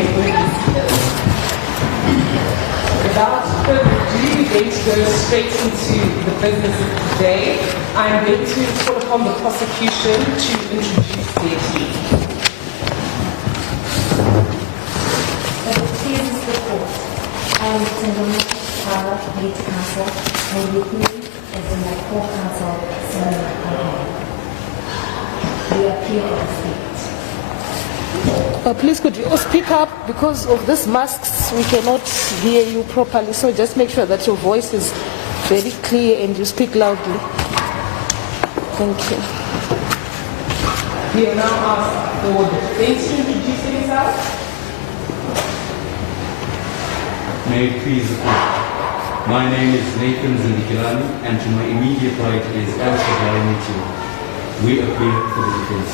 may already see this. Without further ado, we're going to go straight into the business of today. I'm going to call upon the prosecution to introduce their team. Please the court. I am Zimbabwean lead counsel, and with me is my co-counsel, Silvester. We appeal for the state. Please could you all speak up? Because of these masks we cannot hear you properly, so just make sure that your voice is very clear and you speak loudly. Thank you. We are now asked for the defense to introduce themselves. May it please the court. My name is Nathan Zindikilani, and to my immediate right is SlyMedia. We appeal for the defense.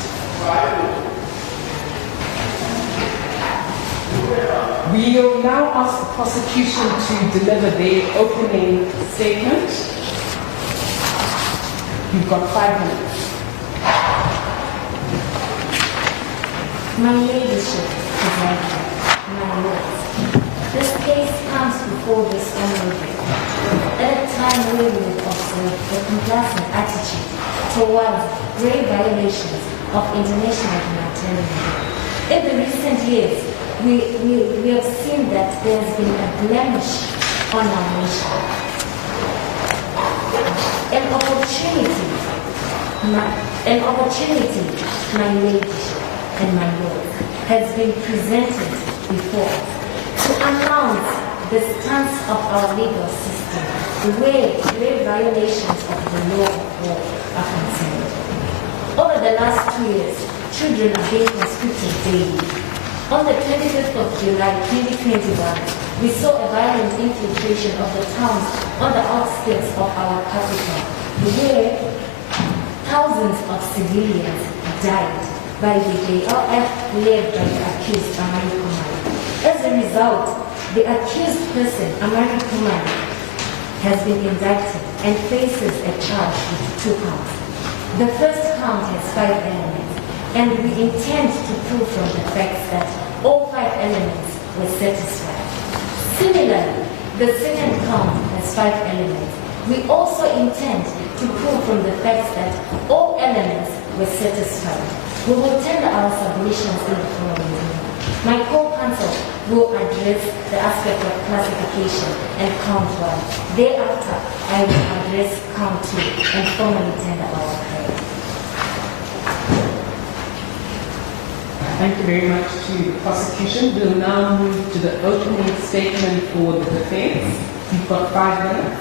We will now ask the prosecution to deliver their opening statement. You've got 5 minutes. My ladyship, my lords, this case comes before this honorable at a time where we have observed a complacent attitude towards grave violations of international humanitarian law. In the recent years, we have seen that there has been a blemish on our nation. An opportunity, my ladyship and my lord, has been presented before us to announce the stance of our legal system, the way grave violations of the law of war are concerned. Over the last 2 years, children are being conscripted daily. On the 25th of July 2021, we saw a violent infiltration of the towns on the outskirts of our capital, where thousands of civilians died by the JLF led by the accused Amari Kumari. As a result, the accused person, Amari Kumari, has been indicted and faces a charge with 2 counts. The first count has 5 elements, and we intend to prove from the facts that all 5 elements were satisfied. Similarly, the second count has 5 elements. We also intend to prove from the facts that all elements were satisfied. We will tender our submissions in the following way. My co-counsel will address the aspect of classification and count 1. Thereafter, I will address count 2 and formally tender our prayer. Thank you very much to the prosecution. We'll now move to the opening statement for the defense. You've got 5 minutes.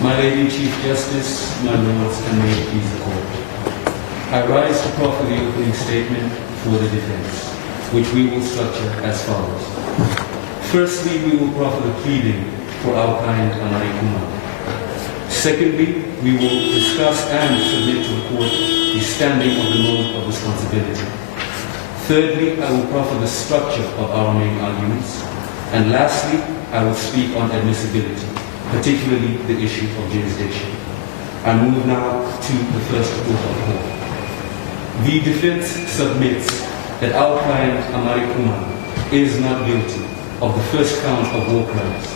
My Lady Chief Justice, my lords, and may it please the court. I rise to proffer the opening statement for the defense, which we will structure as follows. Firstly, we will proffer the pleading for our client Amari Kumari. Secondly, we will discuss and submit to the court the standing of the mode of responsibility. Thirdly, I will proffer the structure of our main arguments. And lastly, I will speak on admissibility, particularly the issue of jurisdiction. I move now to the first protocol. The defense submits that our client Amari Kumari is not guilty of the first count of war crimes,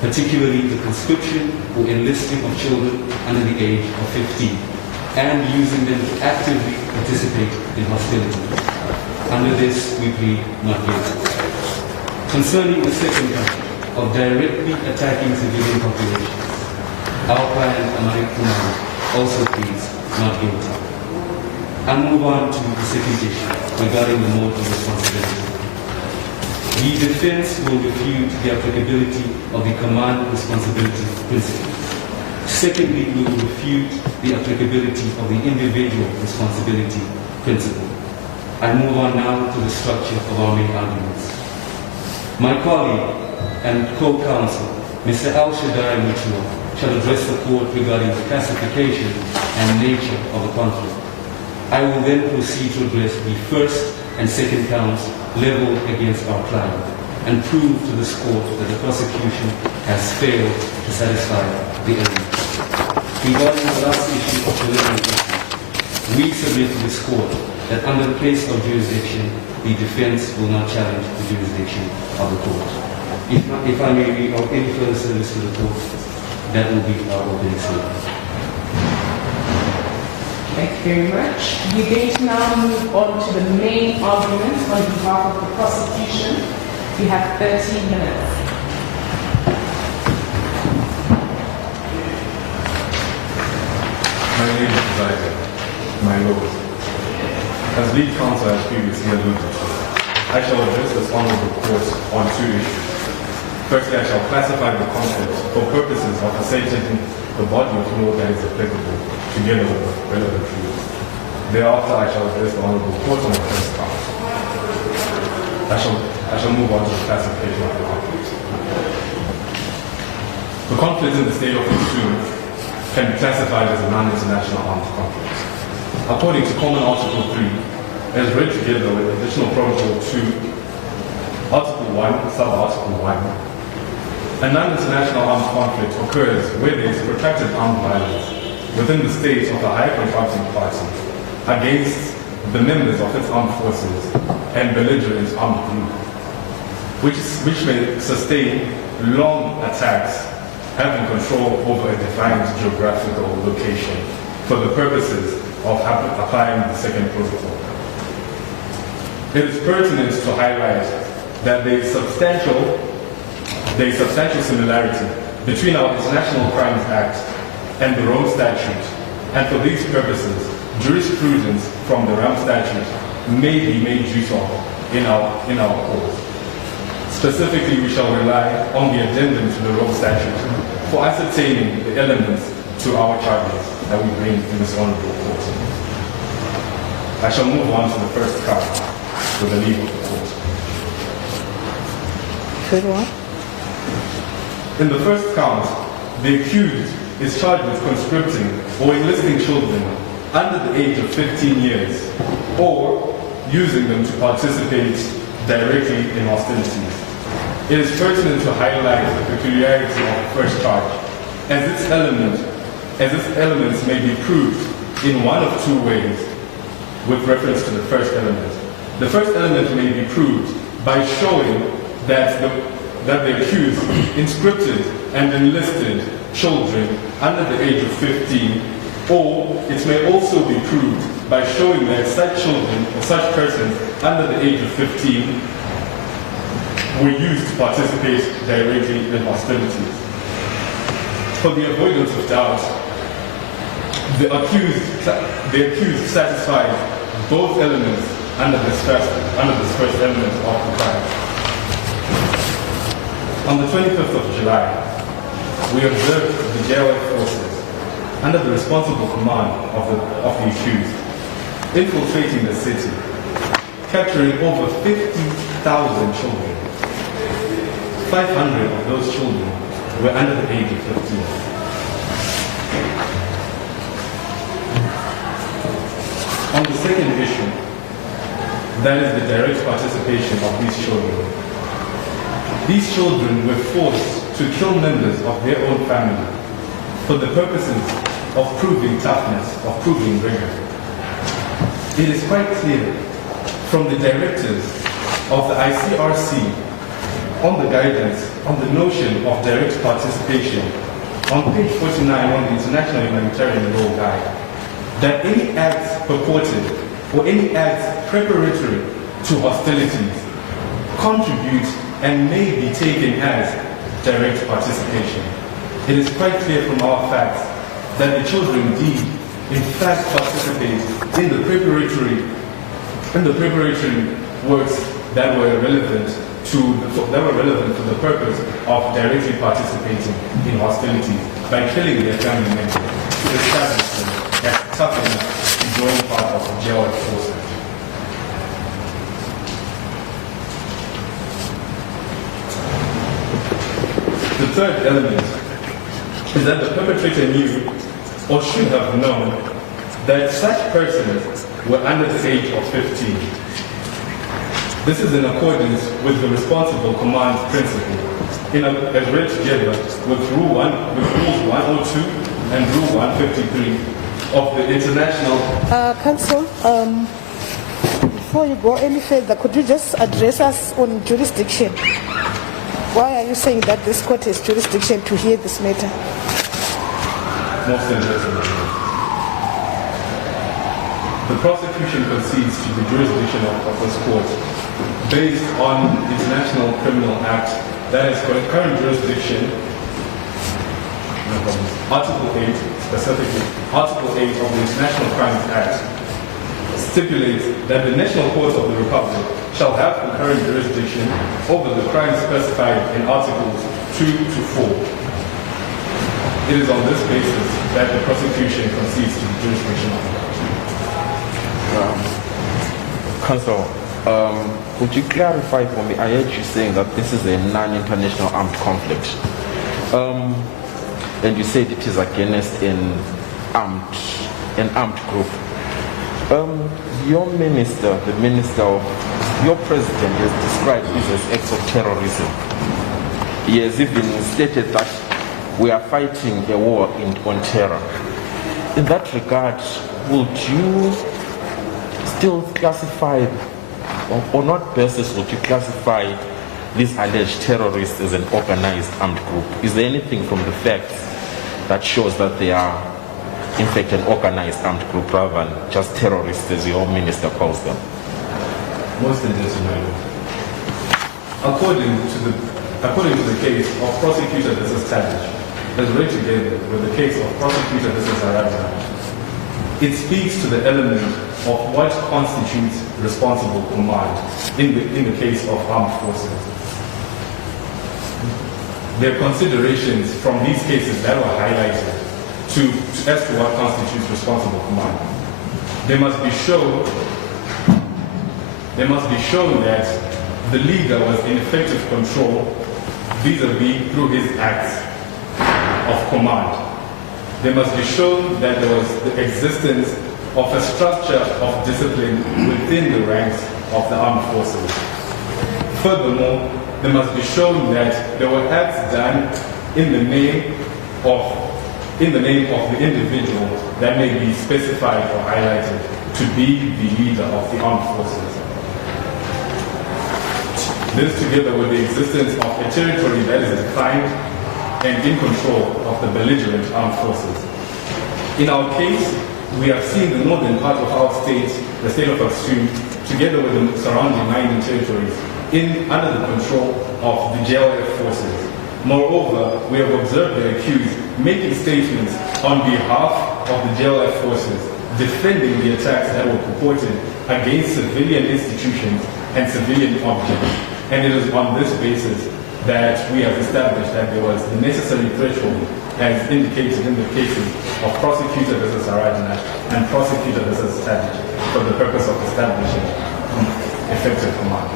particularly the conscription or enlisting of children under the age of 15, and using them to actively participate in hostility. Under this, we plead not guilty. Concerning the second count of directly attacking civilian populations, our client Amari Kumari also pleads not guilty. And move on to the second issue regarding the mode of responsibility. The defense will refute the applicability of the command responsibility principle. Secondly, we will refute the applicability of the individual responsibility principle. I move on now to the structure of our main arguments. My colleague and co-counsel, Mr. Al-Shaddai Mutua, shall address the court regarding the classification and nature of the conflict. I will then proceed to address the first and second counts leveled against our client and prove to this court that the prosecution has failed to satisfy the elements. Regarding the last issue of preliminary issues, we submit to this court that under the place of jurisdiction, the defense will not challenge the jurisdiction of the court. If I may be of any further service to the court, that will be our opening statement. Thank you very much. We're going to now move on to the main argument on behalf of the prosecution. You have 30 minutes. My name is Zimbabwean, my lord. As lead counsel as previously alluded to, I shall address this honorable court on two issues. Firstly, I shall classify the conflict for purposes of ascertaining the body of law that is applicable, together with relevant rules. Thereafter, I shall address the honorable court on the first count. I shall move on to the classification of the conflict. The conflict in the state of Moot can be classified as a non-international armed conflict. According to Common Article 3, as read together with Additional Protocol 2, Article 1, Sub-Article 1, a non-international armed conflict occurs where there is protracted armed violence within the state of the high contracting party against the members of its armed forces and belligerent armed group, which may sustain long attacks having control over a defined geographical location for the purposes of applying the second protocol. It is pertinent to highlight that there is substantial similarity between our International Crimes Act and the Rome Statute, and for these purposes, jurisprudence from the Rome Statute may be made use of in our court. Specifically, we shall rely on the addendum to the Rome Statute for ascertaining the elements to our charges that we bring in this honorable court. I shall move on to the first count with the leave of the court. Good one. In the first count, the accused is charged with conscripting or enlisting children under the age of 15 years or using them to participate directly in hostilities. It is pertinent to highlight the peculiarity of the first charge, as its elements may be proved in one of two ways with reference to the first element. The first element may be proved by showing that the accused inscripted and enlisted children under the age of 15, or it may also be proved by showing that such children or such persons under the age of 15 were used to participate directly in hostilities. For the avoidance of doubt, the accused satisfies both elements under this first element of the crime. On the 25th of July, we observed the jail forces under the responsible command of the accused infiltrating the city, capturing over 50,000 children. 500 of those children were under the age of 15. On the second issue, that is the direct participation of these children. These children were forced to kill members of their own family for the purposes of proving toughness, of proving rigor. It is quite clear from the directives of the ICRC on the guidance on the notion of direct participation on page 49 on the International Humanitarian Law Guide that any acts purported or any acts preparatory to hostilities contribute and may be taken as direct participation. It is quite clear from our facts that the children indeed, in fact, participate in the preparatory works that were relevant for the purpose of directly participating in hostilities by killing their family members to establish them as tough enough to join part of the jail forces. The third element is that the perpetrator knew or should have known that such persons were under the age of 15. This is in accordance with the responsible command principle, as read together with Rules 102 and Rule 153 of the International. Counsel, before you go any further, could you just address us on jurisdiction? Why are you saying that this court has jurisdiction to hear this matter? Most interesting. The prosecution concedes to the jurisdiction of this court based on International Criminal Act, that is current jurisdiction. Article 8, specifically, Article 8 of the International Crimes Act stipulates that the National Courts of the Republic shall have concurrent jurisdiction over the crimes specified in Articles 2 to 4. It is on this basis that the prosecution concedes to the jurisdiction of the court. Counsel, would you clarify for me? I heard you saying that this is a non-international armed conflict. And you said it is against an armed group. Your minister, the minister of your president, has described this as acts of terrorism. He has even stated that we are fighting a war on terror. In that regard, would you still classify, or not basis, would you classify these alleged terrorists as an organized armed group? Is there anything from the facts that shows that they are in fact an organized armed group rather than just terrorists as your minister calls them? Most interesting. According to the case of Prosecutor versus Tadic, as read together with the case of Prosecutor versus Arabian, it speaks to the element of what constitutes responsible command in the case of armed forces. There are considerations from these cases that were highlighted as to what constitutes responsible command. They must be shown that the leader was in effective control vis-a-vis through his acts of command. They must be shown that there was the existence of a structure of discipline within the ranks of the armed forces. Furthermore, they must be shown that there were acts done in the name of the individual that may be specified or highlighted to be the leader of the armed forces. This, together with the existence of a territory that is defined and in control of the belligerent armed forces. In our case, we have seen the northern part of our state, the state of Aksum, together with the surrounding mining territories, under the control of the JLF forces. Moreover, we have observed the accused making statements on behalf of the JLF forces, defending the attacks that were purported against civilian institutions and civilian objects. And it is on this basis that we have established that there was the necessary threshold as indicated in the cases of Prosecutor versus Arajana and Prosecutor versus Tadic for the purpose of establishing effective command.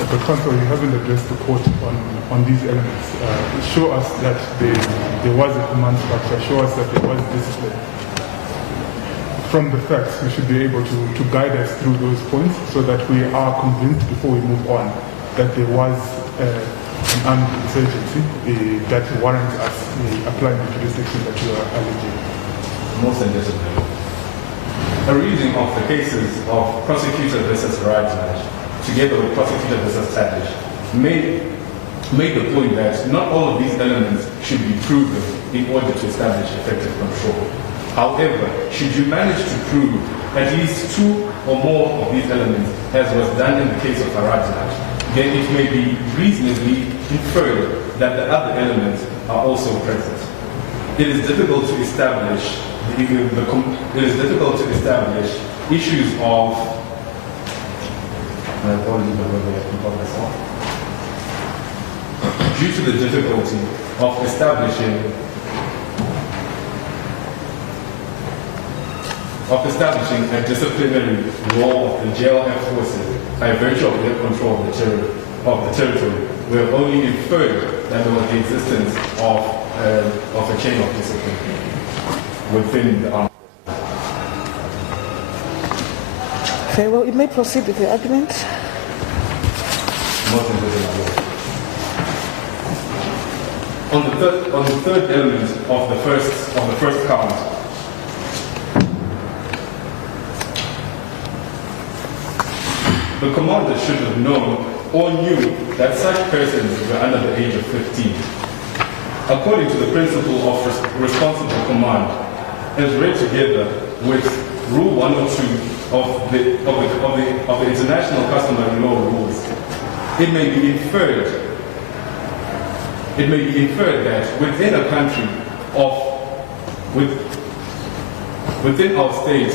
But Counsel, you haven't addressed the court on these elements. Show us that there was a command structure. Show us that there was discipline. From the facts, we should be able to guide us through those points so that we are convinced before we move on that there was an armed insurgency that warrants us applying the jurisdiction that you are alleging. Most indisciplinary. A reading of the cases of Prosecutor versus Rajaj, together with Prosecutor versus Tadic, made the point that not all of these elements should be proven in order to establish effective control. However, should you manage to prove at least two or more of these elements, as was done in the case of Arajaj, then it may be reasonably inferred that the other elements are also present. It is difficult to establish issues of due to the difficulty of establishing a disciplinary role of the JLF forces by virtue of their control of the territory, we have only inferred that there was the existence of a chain of discipline within the armed forces. Very well, you may proceed with the argument. Most important. On the third element of the first count, the commander should have known or knew that such persons were under the age of 15. According to the principle of responsible command, as read together with Rule 102 of the International Customary Law Rules, it may be inferred that within a country within our state,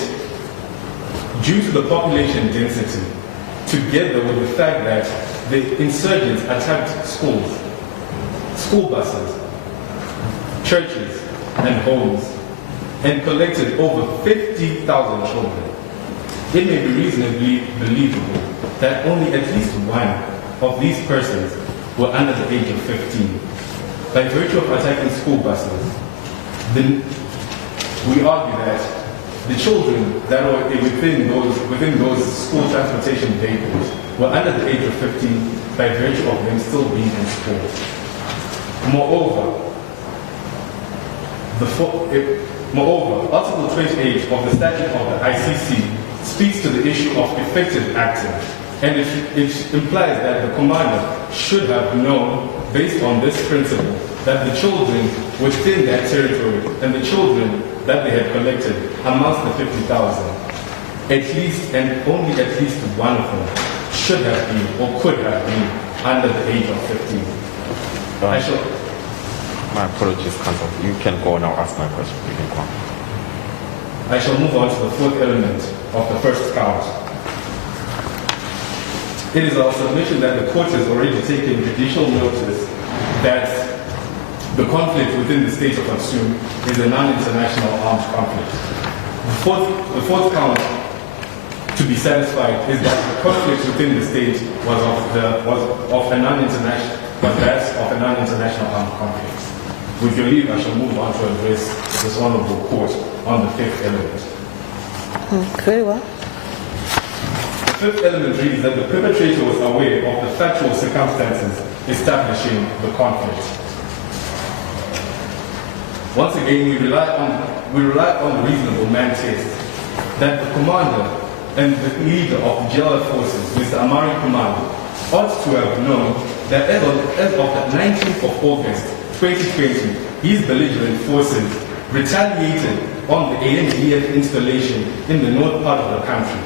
due to the population density, together with the fact that the insurgents attacked schools, school buses, churches, and homes, and collected over 50,000 children, it may be reasonably believable that only at least one of these persons were under the age of 15. By virtue of attacking school buses, then we argue that the children that were within those school transportation vehicles were under the age of 15 by virtue of them still being in school. Moreover, Article 28 of the Statute of the ICC speaks to the issue of effective acting, and it implies that the commander should have known, based on this principle, that the children within that territory and the children that they had collected amongst the 50,000, at least and only at least one of them should have been or could have been under the age of 15. My apologies, Counsel. You can go now. Ask my question. You can go. I shall move on to the fourth element of the first count. It is our submission that the court has already taken judicial notice that the conflict within the state of Aksum is a non-international armed conflict. The fourth count to be satisfied is that the conflict within the state was that of a non-international armed conflict. With your leave, I shall move on to address this honorable court on the fifth element. Very well. The fifth element reads that the perpetrator was aware of the factual circumstances establishing the conflict. Once again, we rely on the reasonable man test that the commander and the leader of the JLF forces, Mr. Amari Kumar, ought to have known that as of the 19th of August 2020, his belligerent forces retaliated on the ANDF installation in the north part of the country.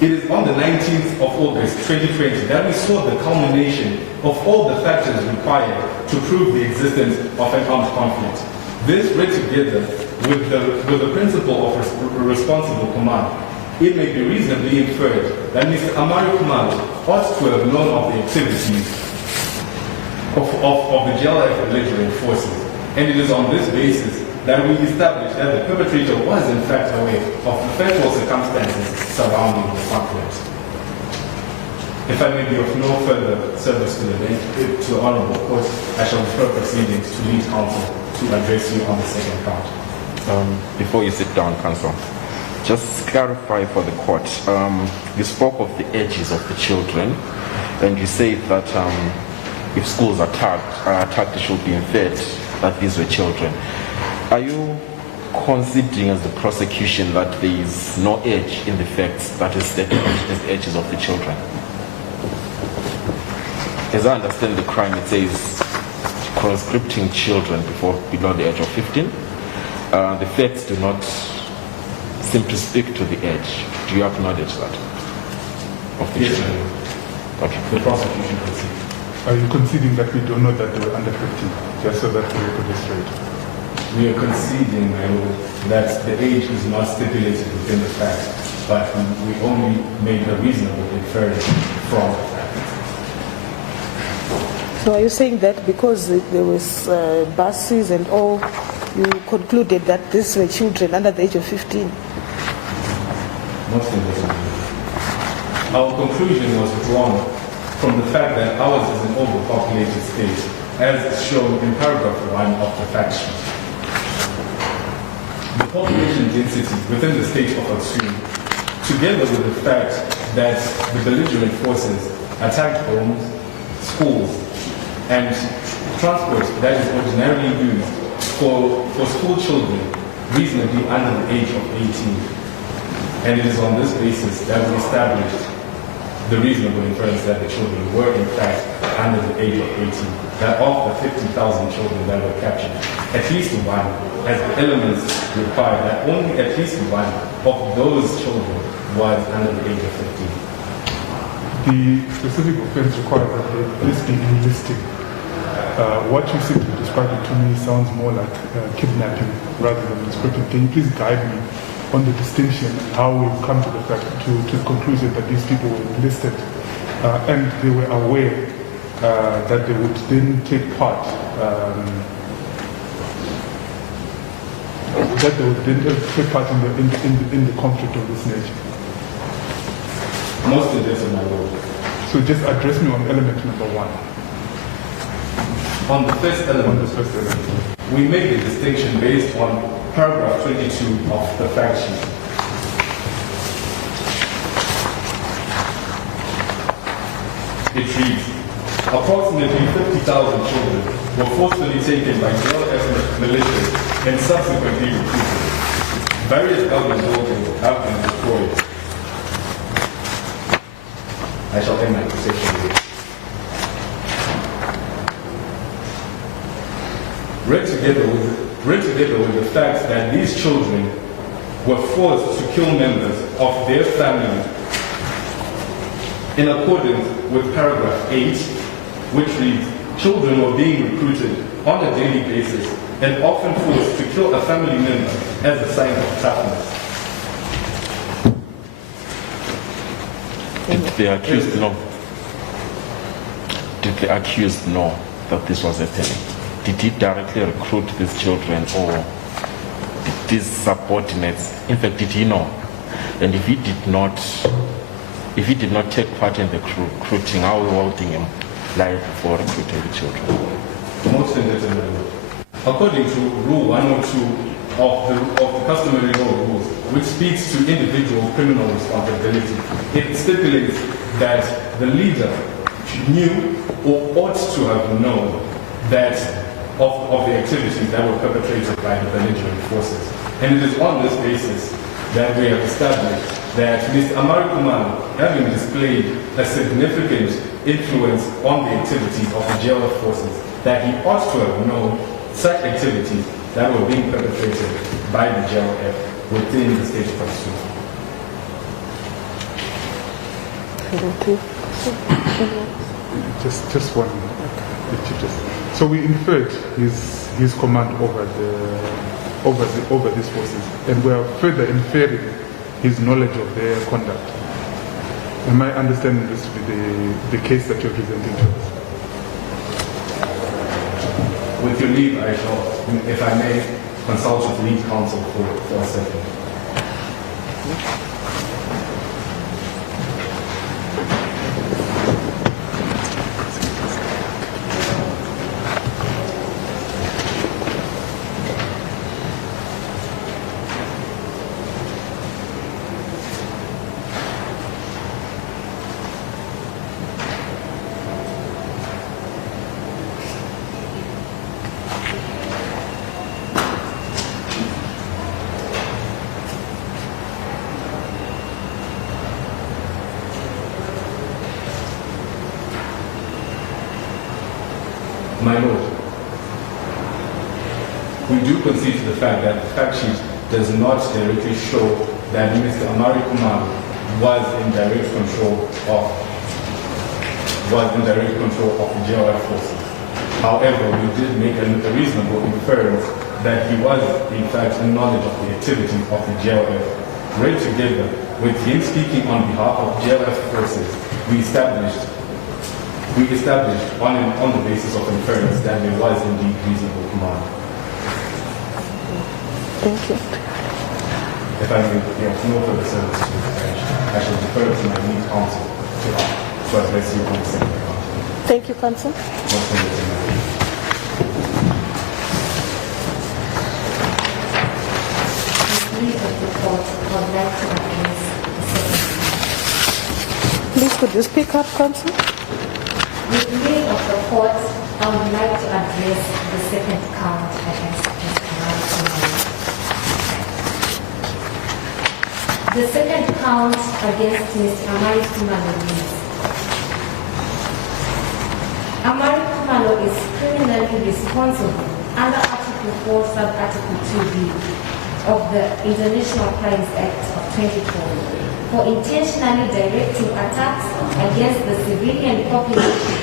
It is on the 19th of August 2020 that we saw the culmination of all the factors required to prove the existence of an armed conflict. This read together with the principle of responsible command, it may be reasonably inferred that Mr. Amari Kumar ought to have known of the activities of the JLF belligerent forces. And it is on this basis that we establish that the perpetrator was in fact aware of the factual circumstances surrounding the conflict. If I may be of no further service to the Honorable Court, I shall refer proceedings to lead counsel to address you on the second count. Before you sit down, Counsel, just clarify for the court. You spoke of the ages of the children, and you say that if schools are attacked, it should be inferred that these were children. Are you considering as the prosecution that there is no age in the facts that is stated as the ages of the children? As I understand the crime, it says conscripting children below the age of 15. The facts do not seem to speak to the age. Do you acknowledge that? Of the Yes, children? Okay. the prosecution proceeds. Are you conceding that we don't know that they were under 15, just so that we put this straight? We are conceding, my lord, that the age is not stipulated within the fact, but we only made a reasonable inference from the fact. So are you saying that because there was buses and all, you concluded that these were children under the age of 15? Most importantly, our conclusion was drawn from the fact that ours is an overpopulated state, as shown in paragraph 1 of the fact sheet. The population density within the state of Aksum, together with the fact that the belligerent forces attacked homes, schools, and transport that is ordinarily used for school children reasonably under the age of 18. And it is on this basis that we established the reasonable inference that the children were in fact under the age of 18. That of the 50,000 children that were captured, at least one, as the elements require, that only at least one of those children was under the age of 15. The specific offense requires that this be enlisting. What you seem to be describing to me sounds more like kidnapping rather than conscripting. Can you please guide me on the distinction and how we've come to the fact, to the conclusion that these people were enlisted and they were aware that they would then take part, in the conflict of this nature? Most of this is my lord. So just address me on element number one. On the first element, we make the distinction based on paragraph 22 of the fact sheet. It reads, approximately 50,000 children were forcefully taken by JLF militias and subsequently recruited. Various government buildings have been destroyed. I shall end my conversation here. Read together with the fact that these children were forced to kill members of their family in accordance with paragraph 8, which reads, children were being recruited on a daily basis and often forced to kill a family member as a sign of toughness. Did the accused know that this was happening? Did he directly recruit these children, or did these subordinates, in fact, did he know? And if he did not take part in the recruiting, how are we holding him liable for recruiting the children? Most indeterminate. According to Rule 102 of the customary law rules, which speaks to individual criminal responsibility, it stipulates that the leader knew or ought to have known that of the activities that were perpetrated by the belligerent forces. And it is on this basis that we have established that Mr. Amari Kumalo, having displayed a significant influence on the activities of the JLF forces, that he ought to have known such activities that were being perpetrated by the JLF within the state constitution. Just one minute. So we inferred his command over these forces, and we are further inferring his knowledge of their conduct. Am I understanding this to be the case that you're presenting to us? With your leave, I shall, if I may, consult with lead counsel for a second. My Lord, we do concede to the fact that the fact sheet does not directly show that Mr. Amari Kumar was in direct control of the JLF forces. However, we did make a reasonable inference that he was, in fact, in knowledge of the activities of the JLF. Read together with him speaking on behalf of JLF forces, we established on the basis of inference that there was indeed reasonable command. Thank you. If I may, no further service to the bench, I shall defer to my lead counsel to address you on the second account. Thank you, Counsel. Please, could you speak up, Counsel? With the leave of the court, I would like to address the second count against Mr. Amari Kumalo. The second count against Mr. Amari Kumalo is Amari Kumalo is criminally responsible under Article 4, Sub-Article 2B of the International Crimes Act of 2012 for intentionally directing attacks against the civilian population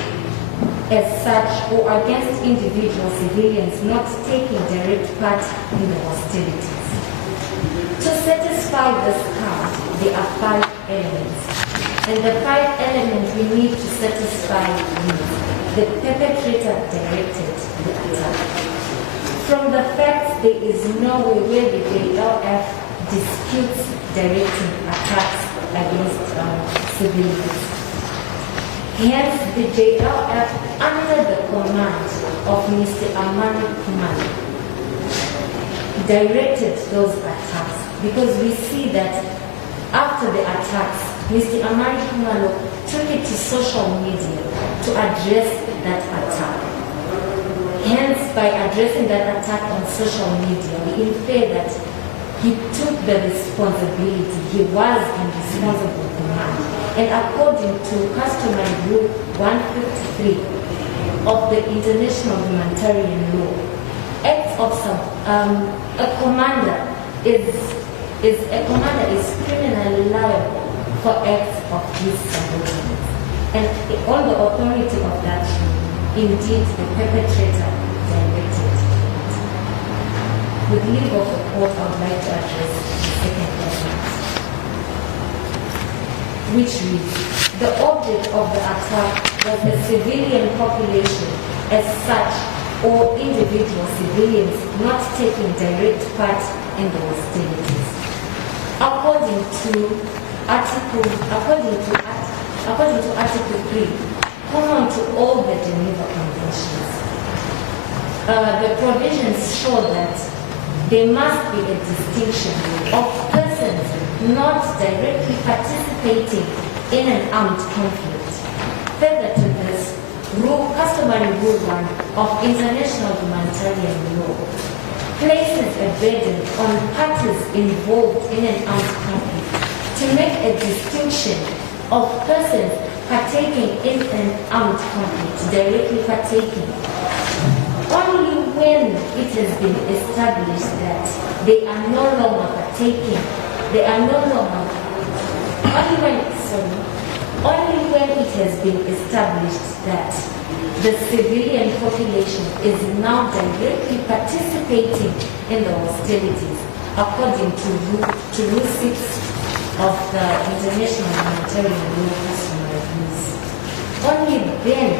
as such or against individual civilians not taking direct part in the hostilities. To satisfy this count, there are 5 elements. And the 5 elements we need to satisfy is the perpetrator directed the attack. From the facts, there is no way where the JLF disputes directing attacks against civilians. Hence, the JLF, under the command of Mr. Amari Kumalo, directed those attacks because we see that after the attacks, Mr. Amari Kumalo took it to social media to address that attack. Hence, by addressing that attack on social media, we infer that he took the responsibility. He was in responsible command. And according to customary rule 153 of the International Humanitarian Law, acts of a commander is criminally liable for acts of his subordinates. And on the authority of that rule, indeed the perpetrator directed it. With leave of the court, I would like to address the second element, which reads, the object of the attack was the civilian population as such or individual civilians not taking direct part in the hostilities. According to Article 3, common to all the Geneva Conventions, the provisions show that there must be a distinction of persons not directly participating in an armed conflict. Further to this, customary rule 1 of international humanitarian law places a burden on parties involved in an armed conflict to make a distinction of persons partaking in an armed conflict, directly partaking. Only when it has been established that they are no longer partaking, only when it has been established that the civilian population is now directly participating in the hostilities, according to Rule 6 of the International Humanitarian Law Customary Rules. Only then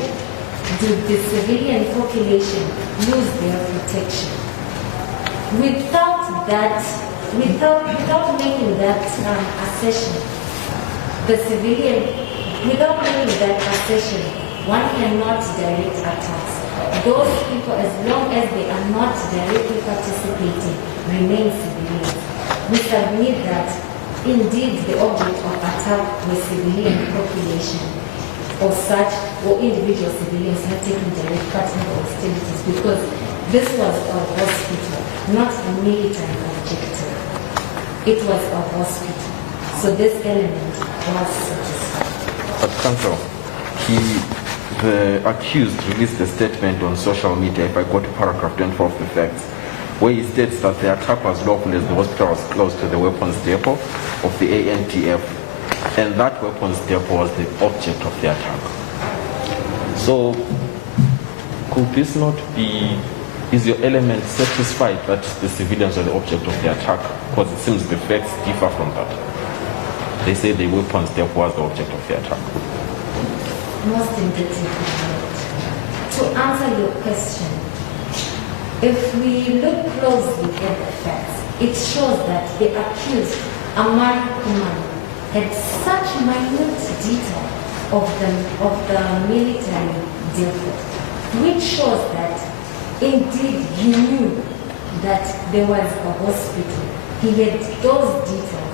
do the civilian population lose their protection. Without making that assertion, one cannot direct attacks. Those people, as long as they are not directly participating, remain civilians. We submit that indeed the object of attack was civilian population or such, or individual civilians have taken direct part in the hostilities, because this was a hospital, not a military objective. It was a hospital. So this element was satisfied. But counsel, the accused released a statement on social media, if I go to paragraph 24 of the facts, where he states that the attack was lawful as the hospital was close to the weapons depot of the ANTF, and that weapons depot was the object of the attack. So, could this not be, is your element satisfied that the civilians are the object of the attack? Because it seems the facts differ from that. They say the weapons depot was the object of the attack. Most indicatively, to answer your question, if we look closely at the facts, it shows that the accused, Amari Kumalo, had such minute detail of the military depot, which shows that indeed he knew that there was a hospital. He had those details,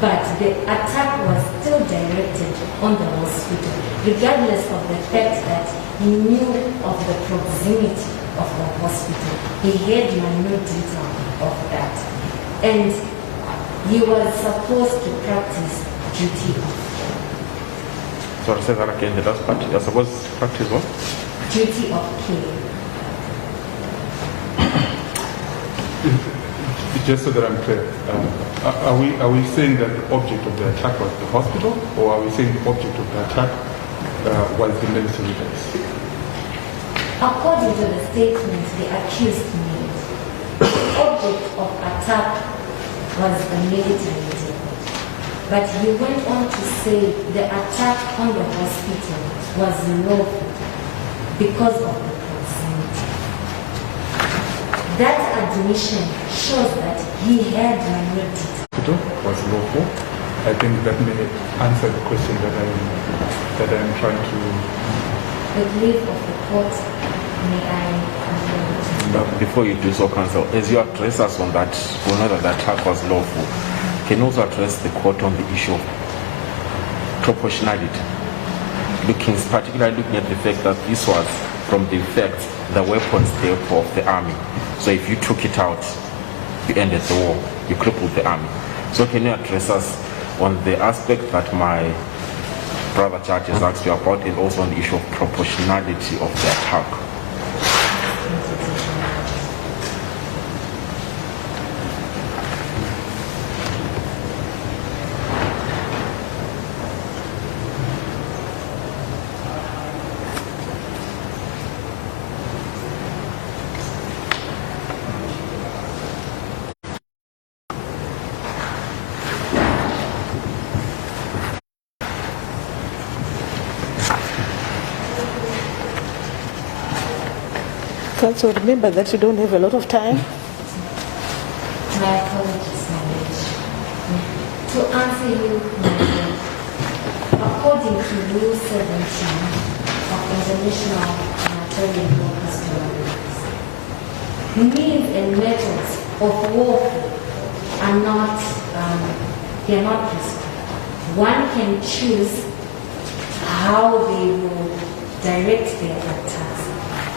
but the attack was still directed on the hospital, regardless of the fact that he knew of the proximity of the hospital. He had minute detail of that. And he was supposed to practice duty of Sorry, say that again. The last part. You're supposed to practice what? duty of care. Just so that I'm clear, are we saying that the object of the attack was the hospital, or are we saying the object of the attack was the military base? According to the statement the accused made, the object of attack was the military depot. But he went on to say the attack on the hospital was lawful because of the proximity. That admission shows that he had minority. Was lawful. I think that may answer the question that I'm trying to. The leave of the court, may I? Before you do so, counsel, as you address us on that, on whether the attack was lawful, can you also address the court on the issue of proportionality? Particularly looking at the fact that this was, from the effect, the weapons therefore of the army. So if you took it out, you ended the war, you crippled the army. So can you address us on the aspect that my brother judge has asked you about, and also on the issue of proportionality of the attack? So remember that you don't have a lot of time. My apologies, my lord. To answer you, my lord, according to Rule 17 of International Humanitarian Law Customary, means and methods of warfare are not, they are not prescribed. One can choose how they will direct their attacks.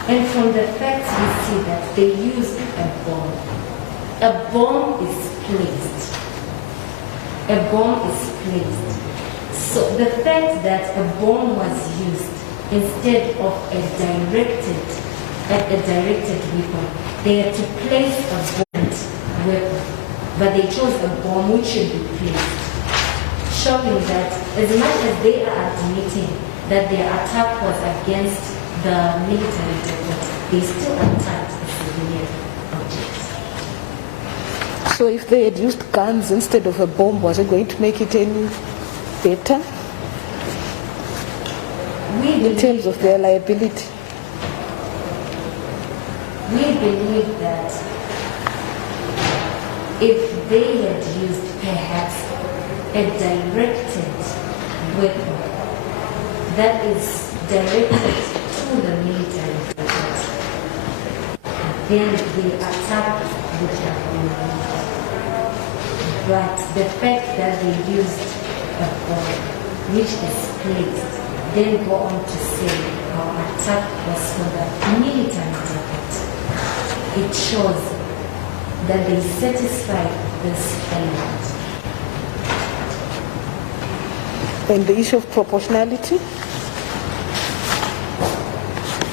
And from the facts we see that they used a bomb. A bomb is placed. A bomb is placed. So the fact that a bomb was used instead of a directed weapon, they had to place a bombed weapon, but they chose a bomb which should be placed, showing that as much as they are admitting that their attack was against the military depot, they still attacked the civilian objects. So if they had used guns instead of a bomb, was it going to make it any better in terms of their liability? We believe that if they had used perhaps a directed weapon that is directed to the military budget, then the attack would have been made. But the fact that they used a bomb which is placed, then go on to say our attack was for the military budget, it shows that they satisfied this element. And the issue of proportionality?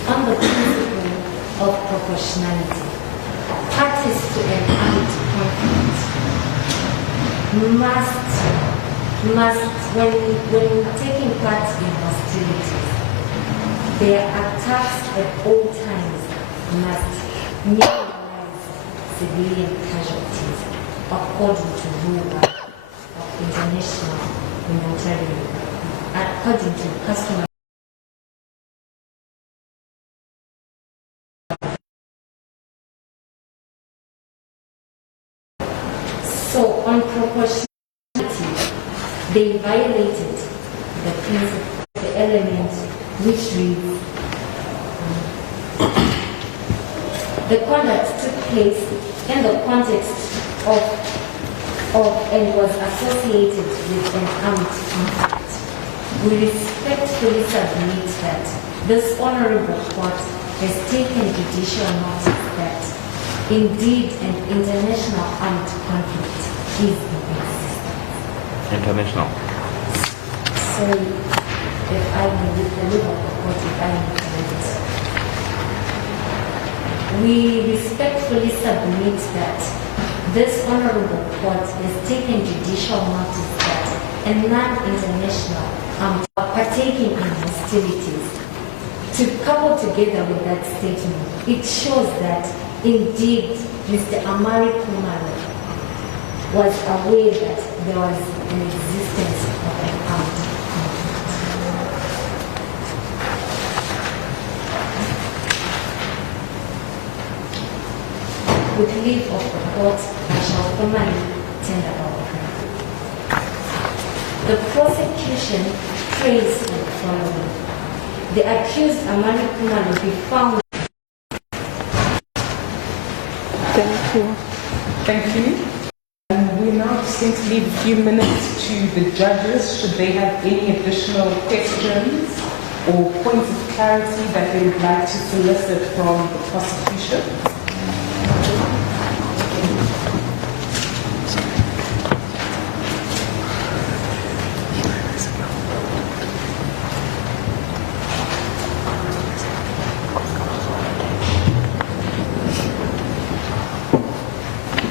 On the principle of proportionality, parties to an armed conflict must when taking part in hostilities, their attacks at all times must minimize civilian casualties according to rule of international humanitarian, according to customary. So on proportionality, they violated the principle, the element which reads, the conduct took place in the context of and was associated with an armed conflict. We respectfully submit that this honorable court has taken judicial notice that indeed an international armed conflict is the best. international. Sorry, if I may, with the leave of the court, if I may comment. We respectfully submit that this honorable court has taken judicial notice that a non-international partaking in hostilities, to couple together with that statement, it shows that indeed Mr. Amari Kumalo was aware that there was an existence of an armed conflict. With leave of the court, I shall formally tender our prayer. The prosecution prays for the following. The accused Amari Kumalo be found. Thank you. Thank you. We're now just going to leave a few minutes to the judges should they have any additional questions or points of clarity that they would like to solicit from the prosecution.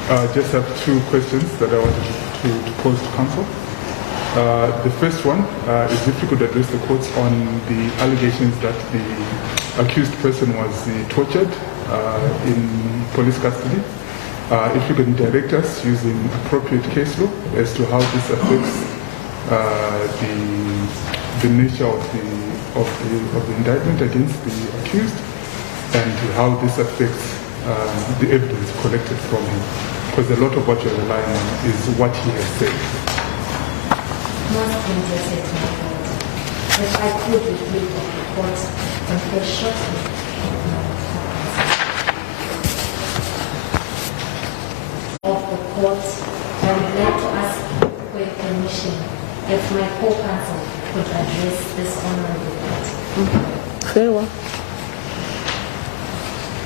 I just have two questions that I wanted to pose to counsel. The first one is if you could address the courts on the allegations that the accused person was tortured in police custody. If you can direct us using appropriate case law as to how this affects the nature of the indictment against the accused and how this affects the evidence collected from him. Because a lot of what you're relying on is what he has said. Most interested in the court. If I could repeat the report and for shortly. Of the court, I would like to ask for your permission if my co-counsel could address this honorable court. Very well.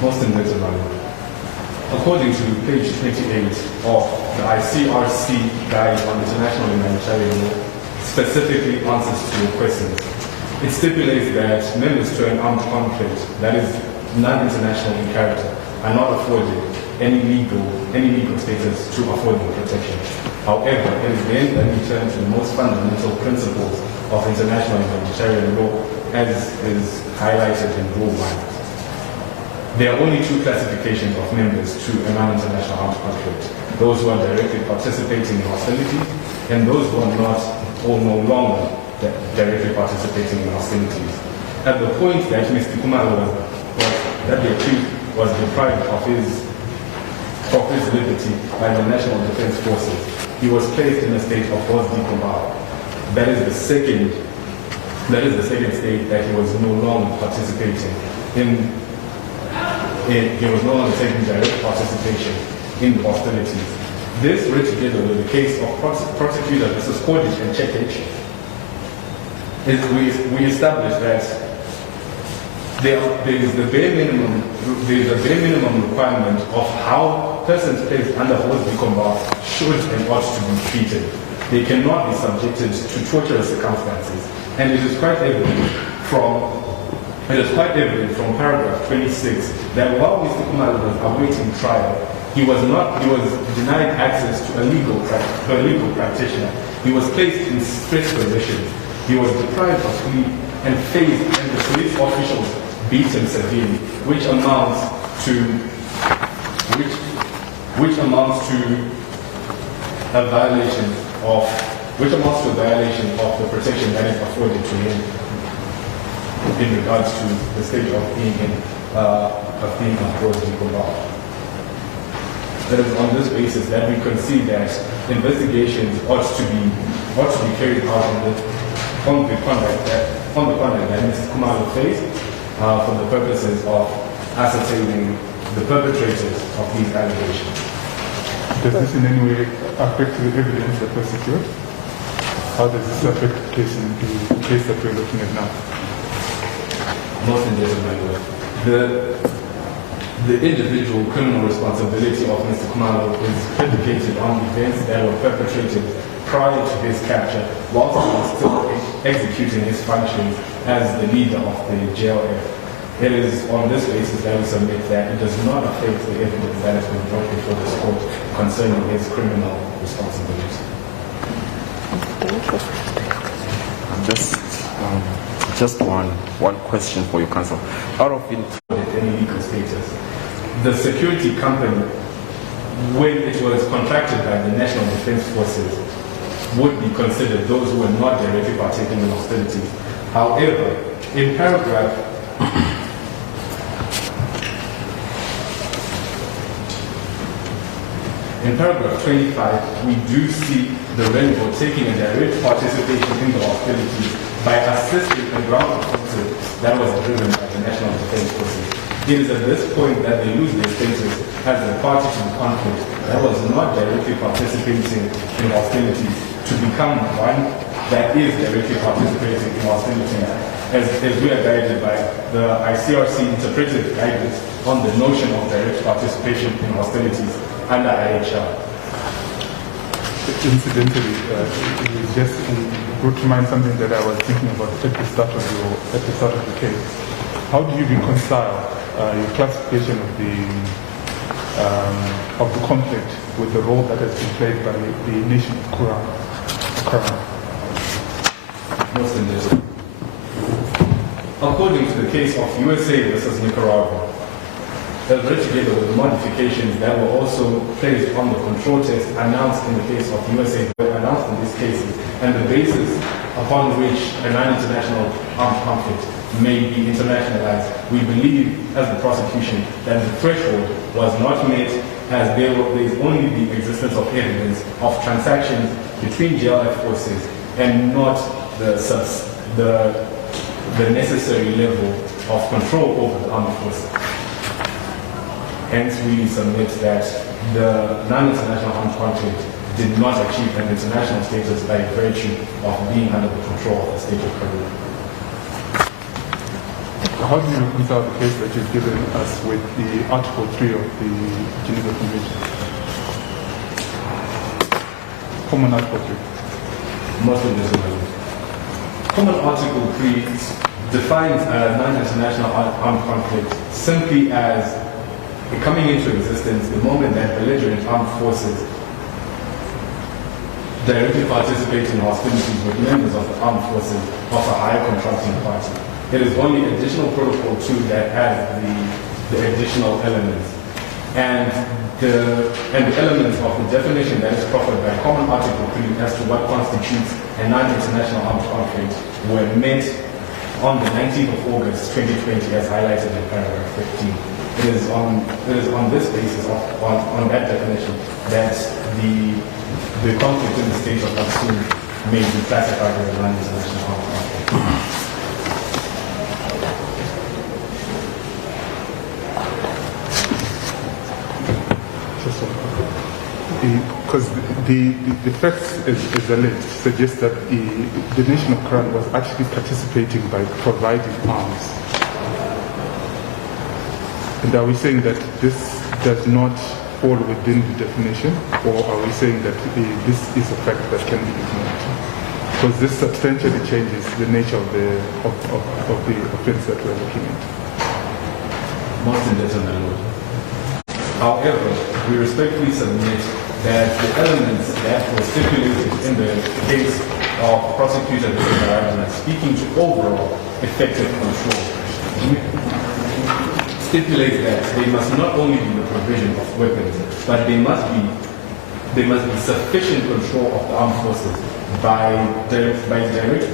Most indebted Madam. According to page 28 of the ICRC Guide on International Humanitarian Law, specifically answers to your questions, it stipulates that members to an armed conflict that is non-international in character are not afforded any legal status to afford them protection. However, it is then that we turn to the most fundamental principles of international humanitarian law, as is highlighted in Rule 1. There are only two classifications of members to a non-international armed conflict: those who are directly participating in hostility, and those who are not or no longer directly participating in hostilities. At the point that Mr. Kumalo that the accused was deprived of his liberty by the National Defense Forces, he was placed in a state of worthiness. That is the second state that he was no longer participating in. He was no longer taking direct participation in the hostilities. This, read together with the case of Prosecutor Mrs. Kodic and Chekich, we established that there is a bare minimum requirement of how persons placed under Host should and ought to be treated. They cannot be subjected to torturous circumstances, and it is quite evident from paragraph 26 that while Mr. Kumalo was awaiting trial, he was denied access to a legal practitioner. He was placed in strict conditions. He was deprived of sleep and faced, and the police officials beat him severely, which amounts to a violation of the protection that is afforded to him in regards to the state of being unfortunately involved. That is on this basis that we concede that investigations ought to be carried out on the conduct that Mr. Kumalo faced for the purposes of ascertaining the perpetrators of these allegations. Does this in any way affect the evidence that was secured? How does this affect the case that we're looking at now? Most indebted, the individual criminal responsibility of Mr. Kumalo is predicated on events that were perpetrated prior to his capture, whilst he was still executing his functions as the leader of the JLF. It is on this basis that we submit that it does not affect the evidence that has been brought before this court concerning his criminal responsibility. Just one question for your counsel. Out of any legal status, the security company, when it was contracted by the National Defense Forces, would be considered those who were not directly partaking in hostilities. However, in paragraph 25, we do see the railroad taking a direct participation in the hostilities by assisting the ground offensive that was driven by the National Defense Forces. It is at this point that they lose their status as a party to the conflict that was not directly participating in hostilities to become one that is directly participating in hostilities, as we are guided by the ICRC interpretive guidance on the notion of direct participation in hostilities under IHR. Incidentally, it just brought to mind something that I was thinking about at the start of the case. How do you reconcile your classification of the conflict with the role that has been played by the nation of Quran? Most indeed. According to the case of USA versus Nicaragua, read together with modifications that were also placed on the control test announced in the case of USA, announced in these cases, and the basis upon which a non-international armed conflict may be internationalized, we believe, as the prosecution, that the threshold was not met as there is only the existence of evidence of transactions between JLF forces and not the necessary level of control over the armed forces. Hence, we submit that the non-international armed conflict did not achieve an international status by virtue of being under the control of the state of Peru. How do you reconcile the case that you've given us with the Article 3 of the Geneva Convention? Common Article 3. Muslim Islam. Common Article 3 defines a non-international armed conflict simply as coming into existence the moment that belligerent armed forces directly participate in hostilities with members of the armed forces of a higher contracting party. It is only additional Protocol 2 that has the additional elements. And the elements of the definition that is proffered by Common Article 3 as to what constitutes a non-international armed conflict were met on the 19th of August 2020 as highlighted in paragraph 15. It is on this basis, on that definition, that the conflict in the state of Aksum may be classified as a non-international armed conflict. Because the facts as alleged suggest that the nation of Quran was actually participating by providing arms. And are we saying that this does not fall within the definition, or are we saying that this is a fact that can be ignored? Because this substantially changes the nature of the offense that we're looking at. However, we respectfully submit that the elements that were stipulated in the case of prosecutor speaking to overall effective control stipulates that they must not only be the provision of weapons, but they must be sufficient control of the armed forces by directly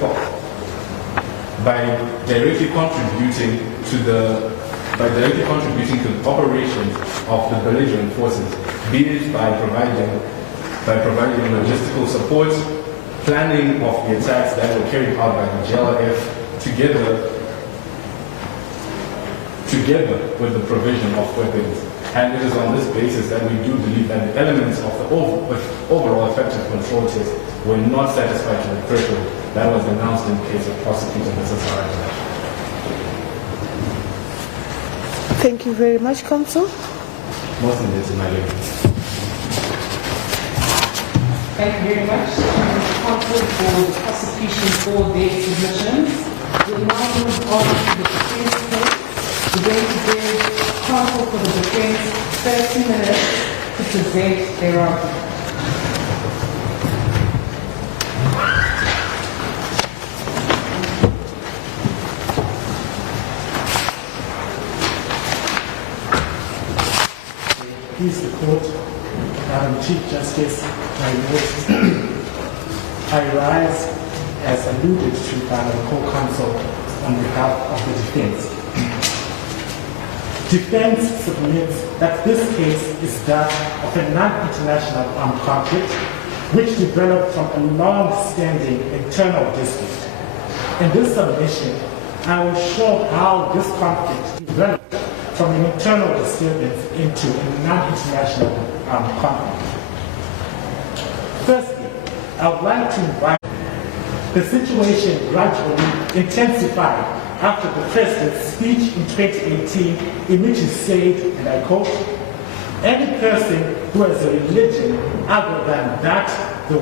contributing to the operations of the belligerent forces, be it by providing logistical support, planning of the attacks that were carried out by the JLF, together with the provision of weapons. And it is on this basis that we do believe that the elements of the overall effective control test were not satisfied to the threshold that was announced in the case of prosecutor Mrs. Harajah. Thank you very much, Counsel. Most of this is my Thank you very much to the counsel for the prosecution for their submissions. We'll now move on to the defense case. We're going to give counsel for the defense 30 minutes to present their argument. Please the court, Madam Chief Justice, my lords, I rise as alluded to by my co-counsel on behalf of the defense. Defense submits that this case is that of a non-international armed conflict which developed from a long-standing internal dispute. In this submission, I will show how this conflict developed from an internal disturbance into a non-international conflict. Firstly, I would like to invite the situation gradually intensified after the president's speech in 2018 in which he said, and I quote, "Any person who has a religion other than the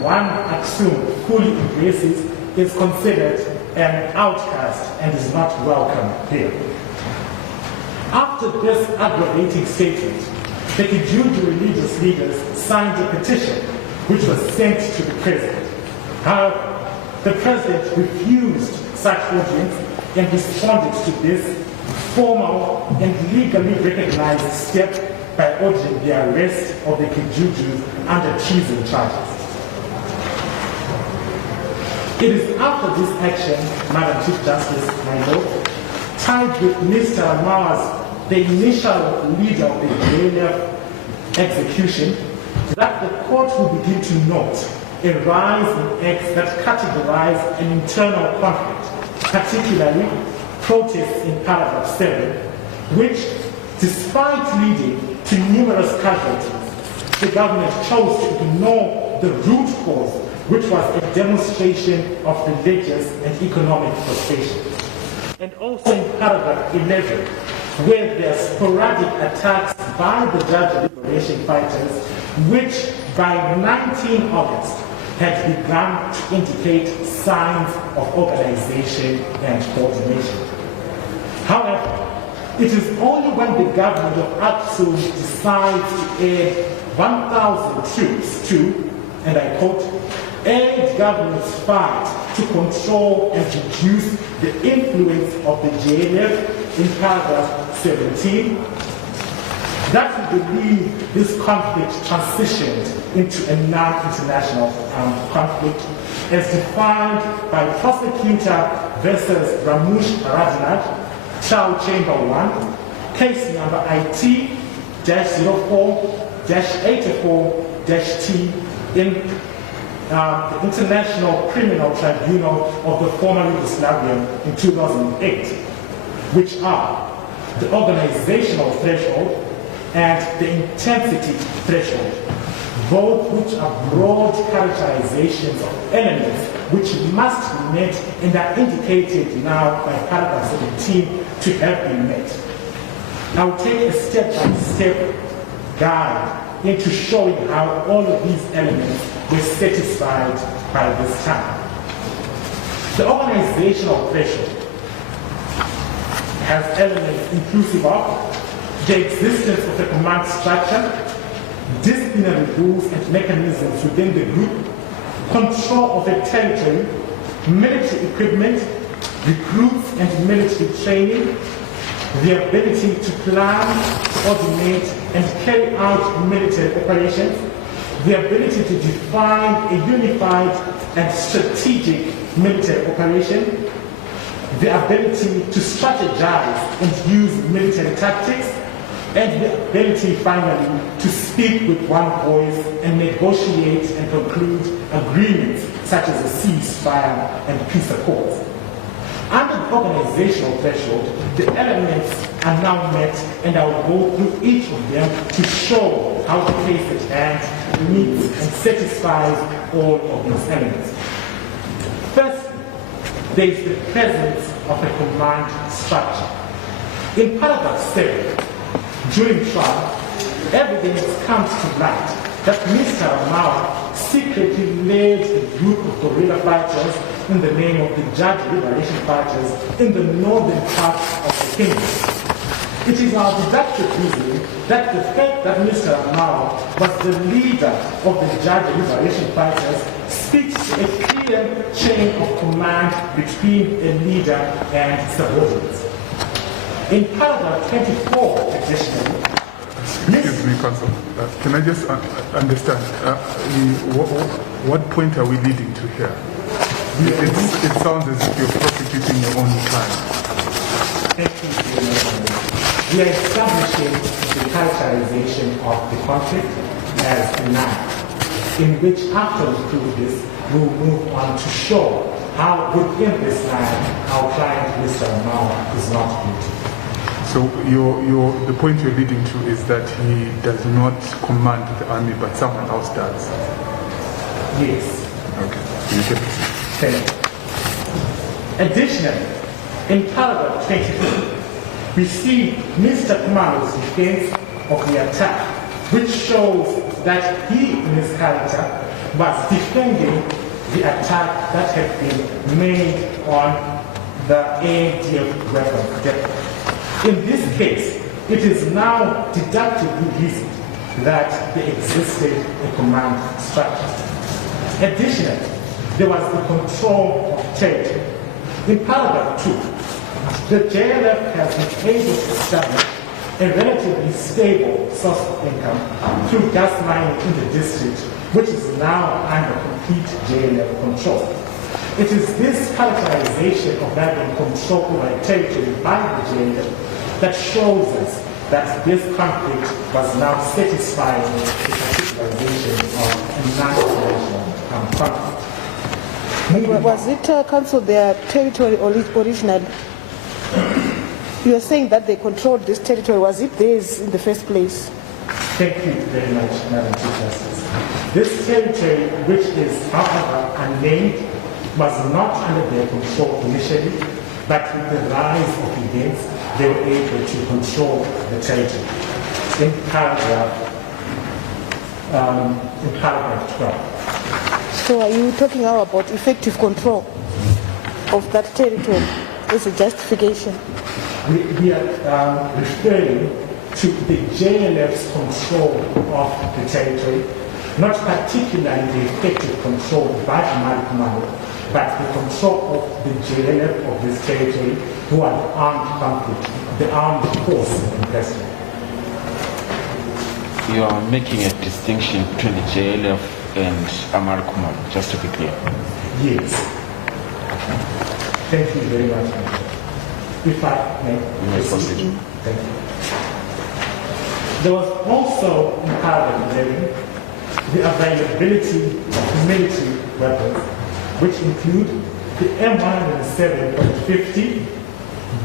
one Aksum fully embraces is considered an outcast and is not welcome here." After this aggravating statement, the Kijuju religious leaders signed a petition which was sent to the president. However, the president refused such audience and responded to this formal and legally recognized step by ordering the arrest of the Kijuju under treason charges. It is after this action, Madam Chief Justice, my lord, tied with Mr. Amawa's, the initial leader of the JLF execution, that the court will begin to note a rise in acts that categorize an internal conflict, particularly protests in paragraph 7, which, despite leading to numerous casualties, the government chose to ignore the root cause, which was a demonstration of religious and economic frustration. And also in paragraph 11, where there are sporadic attacks by the Judge Liberation Fighters, which by 19 August had begun to indicate signs of organization and coordination. However, it is only when the government of Aksum decides to add 1,000 troops to, and I quote, aid government's fight to control and reduce the influence of the JLF in paragraph 17, that we believe this conflict transitioned into a non-international conflict as defined by Prosecutor versus Ramush Radinaj, Child Chamber 1, case number IT-04-84-T in the International Criminal Tribunal of the former Yugoslavia in 2008, which are the organizational threshold and the intensity threshold, both which are broad characterizations of elements which must be met and are indicated now by paragraph 17 to have been met. I will take a step-by-step guide into showing how all of these elements were satisfied by this time. The organizational threshold has elements inclusive of the existence of a command structure, disciplinary rules and mechanisms within the group, control of a territory, military equipment, recruits and military training, the ability to plan, coordinate, and carry out military operations, the ability to define a unified and strategic military operation, the ability to strategize and use military tactics, and the ability, finally, to speak with one voice and negotiate and conclude agreements such as a ceasefire and peace accords. Under the organizational threshold, the elements are now met, and I will go through each of them to show how the case at hand meets and satisfies all of these elements. First, there is the presence of a command structure. In paragraph 7, during trial, evidence comes to light that Mr. Mao secretly led a group of guerrilla fighters in the name of the Judge Liberation Fighters in the northern part of the kingdom. It is our deductive reasoning that the fact that Mr. Mao was the leader of the Judge Liberation Fighters speaks to a clear chain of command between a leader and subordinates. In paragraph 24, additionally, excuse me, Counsel. Can I just understand what point are we leading to here? It sounds as if you're prosecuting your own client. We are establishing the characterization of the conflict as benign, in which after we prove this, we will move on to show how within this line our client, Mr. Mao, is not guilty. So the point you're leading to is that he does not command the army, but someone else does? Yes. Okay. You can proceed. Okay. Additionally, in paragraph 22, we see Mr. Kumaro's defense of the attack, which shows that he, in his character, was defending the attack that had been made on the ADF weapon depot. In this case, it is now deductively reasoned that there existed a command structure. Additionally, there was the control of territory. In paragraph 2, the JLF has been able to establish a relatively stable source of income through gas mining in the district, which is now under complete JLF control. It is this characterization of having control over territory by the JLF that shows us that this conflict was now satisfying the particularization of a non-commercial conflict. Was it, Council, their territory originally? You are saying that they controlled this territory. Was it theirs in the first place? Thank you very much, Madam Chief Justice. This territory, which is, however, unnamed, was not under their control initially, but with the rise of events, they were able to control the territory. In paragraph 12. So are you talking now about effective control of that territory as a justification? We are referring to the JLF's control of the territory, not particularly the effective control by Amari Commando, but the control of the JLF of this territory, who are the armed conflict, the armed force in question. You are making a distinction between the JLF and Amari Commando, just to be clear. Yes. Thank you very much. If I may proceed. Thank you. There was also in paragraph 11 the availability of military weapons, which include the M107.50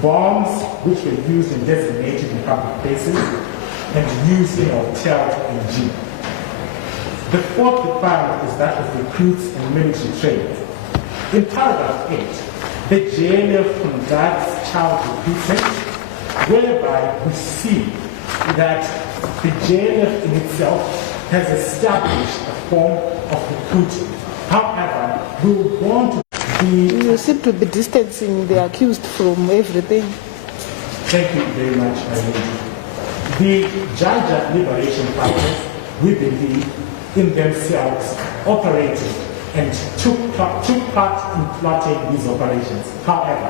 bombs, which were used and designated in public places and used in hotels and gyms. The fourth requirement is that of recruits and military training. In paragraph 8, the JLF conducts child recruitment, whereby we see that the JLF in itself has established a form of recruiting. However, we want to be... You seem to be distancing the accused from everything. Thank you very much, my lady. The Jaja Liberation Fighters, we believe, in themselves operated and took part in plotting these operations. However,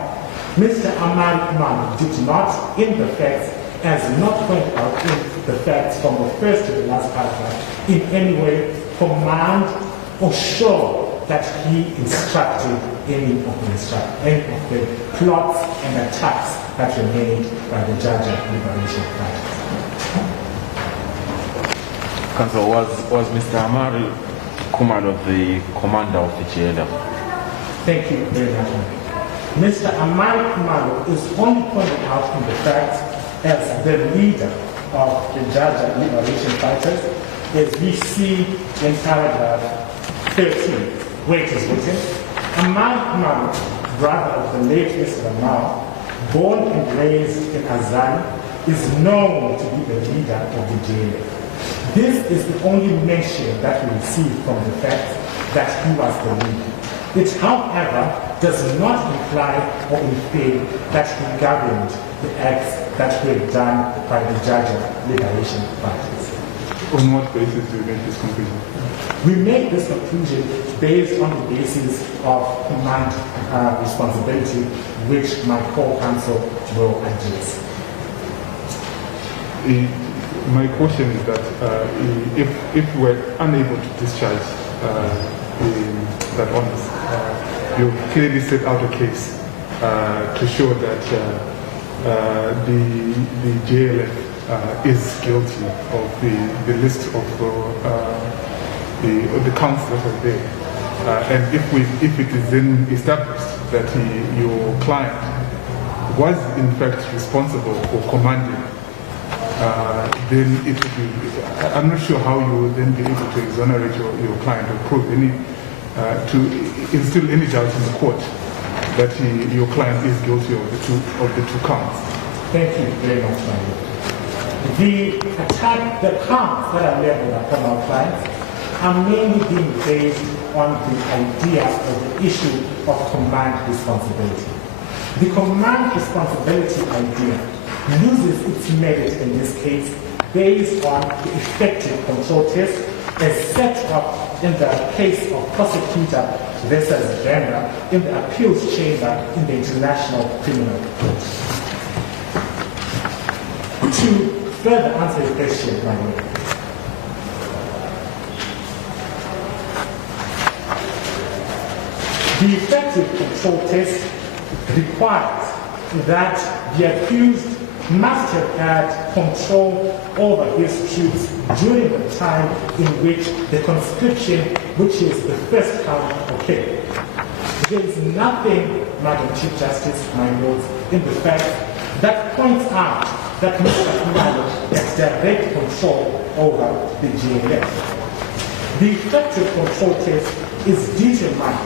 Mr. Amari Kumar did not, in the facts, as not pointed out in the facts from the first to the last paragraph, in any way command or show that he instructed any of the plots and attacks that were made by the Jaja Liberation Fighters. Council, was Mr. Amari Kumalo the commander of the JLF? Thank you very much. Mr. Amari Kumalo is only pointed out in the facts as the leader of the Jaja Liberation Fighters, as we see in paragraph 13, where it is written, Amari Kumalo, brother of the late Mr. Amaro, born and raised in Azani, is known to be the leader of the JLF. This is the only mention that we receive from the fact that he was the leader. It, however, does not imply or infer that he governed the acts that were done by the judge of liberation parties. On what basis do you make this conclusion? We make this conclusion based on the basis of command responsibility, which my co-counsel will address. My question is that if we're unable to discharge that honors, you clearly set out a case to show that the JLF is guilty of the list of the counts that are there. And if it is then established that your client was in fact responsible for commanding, then it would be, I'm not sure how you would then be able to exonerate your client or prove any, to instill any doubt in the court that your client is guilty of the two counts. Thank you very much, my lord. The counts that are leveled upon our clients are mainly being based on the idea of the issue of command responsibility. The command responsibility idea loses its merit in this case based on the effective control test as set up in the case of Prosecutor versus Vendor in the appeals chamber in the International Criminal Court. To further answer your question, my lord, the effective control test requires that the accused must have had control over his troops during the time in which the conscription, which is the first count, occurred. There is nothing, Madam Chief Justice, my lords, in the fact that points out that Mr. Kumalo has direct control over the JLF. The effective control test is determined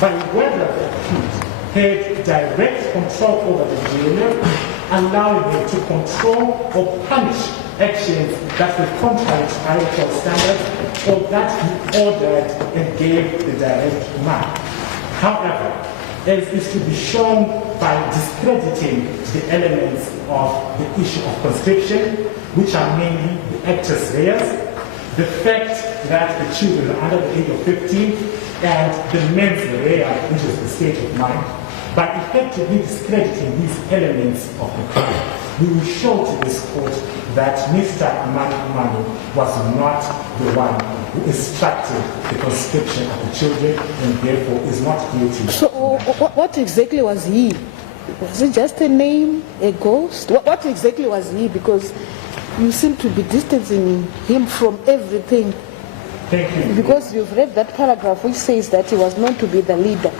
by whether the accused had direct control over the JLF, allowing him to control or punish actions that were contrary to IHL standards or that he ordered and gave the direct command. However, as is to be shown by discrediting the elements of the issue of conscription, which are mainly the actus reus, the fact that the children are under the age of 15, and the mens rea, which is the state of mind, by effectively discrediting these elements of the crime, we will show to this court that Mr. Amani Kumalo was not the one who instructed the conscription of the children and therefore is not guilty. So what exactly was he? Was it just a name, a ghost? What exactly was he? Because you seem to be distancing him from everything. Thank you. Because you've read that paragraph which says that he was known to be the leader.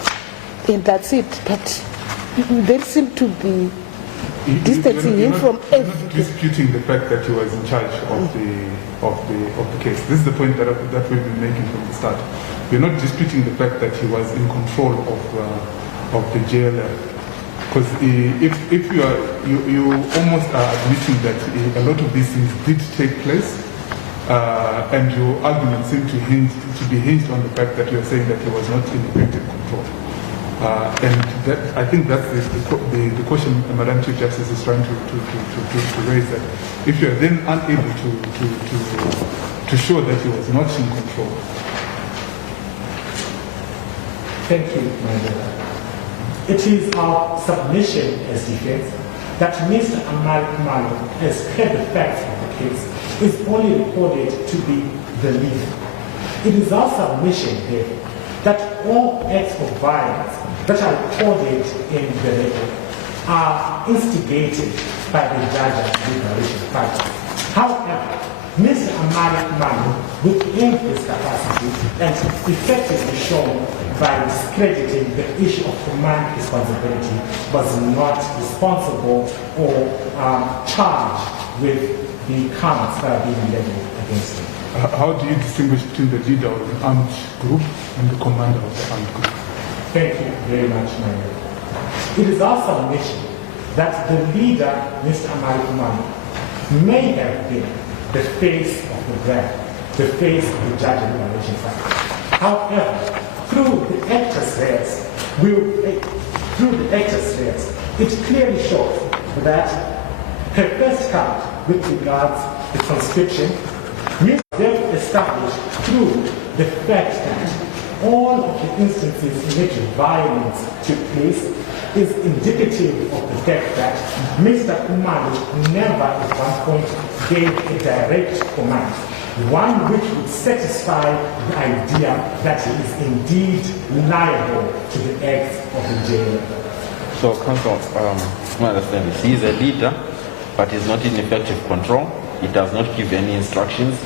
And that's it. But they seem to be distancing him from everything. You're not disputing the fact that he was in charge of the case. This is the point that we've been making from the start. We're not disputing the fact that he was in control of the JLF. Because if you almost are admitting that a lot of these things did take place, and your argument seems to be hinged on the fact that you're saying that he was not in effective control. And that, I think that's the question Madam Chief Justice is trying to raise, that if you're then unable to show that he was not in control. Thank you, my brother. It is our submission as defense that Mr. Amari Kumalo, as per the facts of the case, is only recorded to be the leader. It is our submission here that all acts of violence that are recorded in the record are instigated by the Judge of Liberation Party. However, Mr. Amari Kumalo, within his capacity and effectively shown by discrediting the issue of command responsibility, was not responsible or charged with the counts that are being leveled against him. How do you distinguish between the leader of the armed group and the commander of the armed group? Thank you very much, my lord. It is our submission that the leader, Mr. Amari Kumalo, may have been the face of the brand, the face of the judge and liberation fight. However, through the actor's layers, it clearly shows that her first count with regards to conscription means they've established through the fact that all of the instances in which violence took place is indicative of the fact that Mr. Umali never at one point gave a direct command, one which would satisfy the idea that he is indeed liable to the acts of the jailer. So, Counsel, my understanding is he is a leader, but he's not in effective control. He does not give any instructions.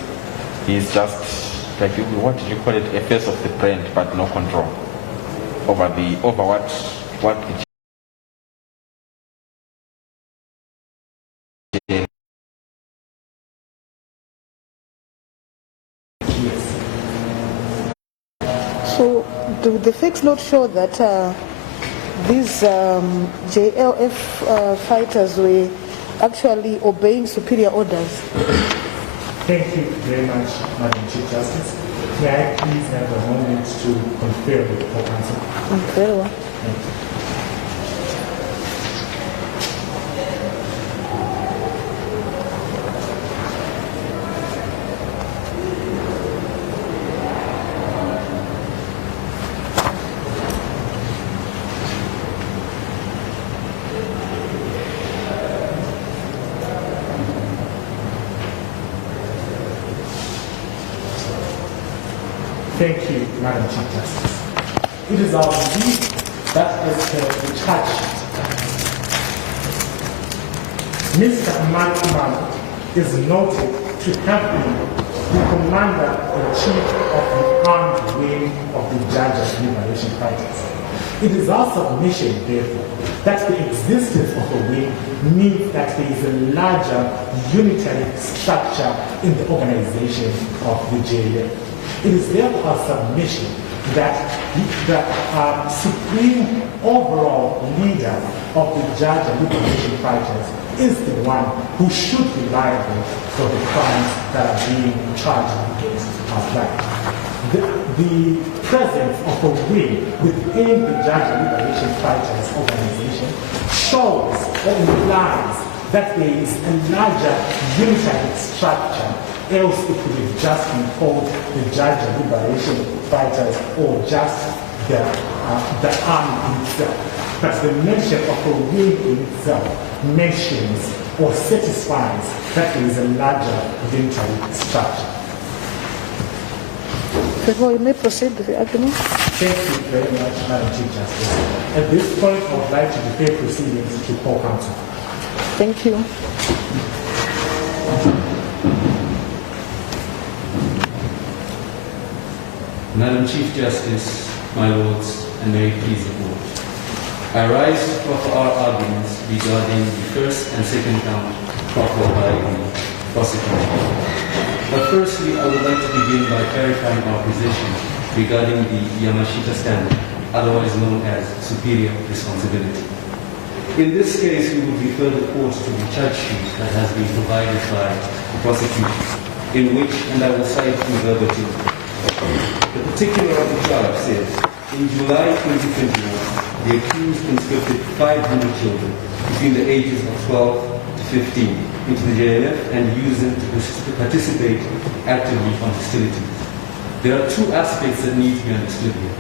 He's just, like, what did you call it, a face of the brand, but no control over what the So, do the facts not show that these JLF fighters were actually obeying superior orders? Thank you very much, Madam Chief Justice. May I please have a moment to confer with the counsel? Very well. Thank you. Thank you, Madam Chief Justice. It is our belief that as per the charge sheet, Mr. Amman Umar is noted to have been the commander-in-chief of the armed wing of the Judge and Liberation Fighters. It is our submission, therefore, that the existence of a wing means that there is a larger unitary structure in the organization of the JLF. It is therefore our submission that the supreme overall leader of the Judge and Liberation Fighters is the one who should be liable for the crimes that are being charged against our flag. The presence of a wing within the Judge and Liberation Fighters organization shows or implies that there is a larger unitary structure, else it would have just been called the Judge and Liberation Fighters or just the army itself. But the mention of a wing in itself mentions or satisfies that there is a larger unitary structure. Before you may proceed with the argument. Thank you very much, Madam Chief Justice. At this point, I would like to defer proceedings to Court Counsel. Thank you. Madam Chief Justice, my lords, and may it please the court. I rise to proffer our arguments regarding the first and second count proffered by the prosecution. But firstly, I would like to begin by clarifying our position regarding the Yamashita standard, otherwise known as superior responsibility. In this case, we would refer the court to the charge sheet that has been provided by the prosecution, in which, and I will cite in verbatim, the particular of the charge says, in July 2021, the accused conscripted 500 children between the ages of 12 to 15 into the JLF and used them to participate actively on hostilities. There are two aspects that need to be understood here.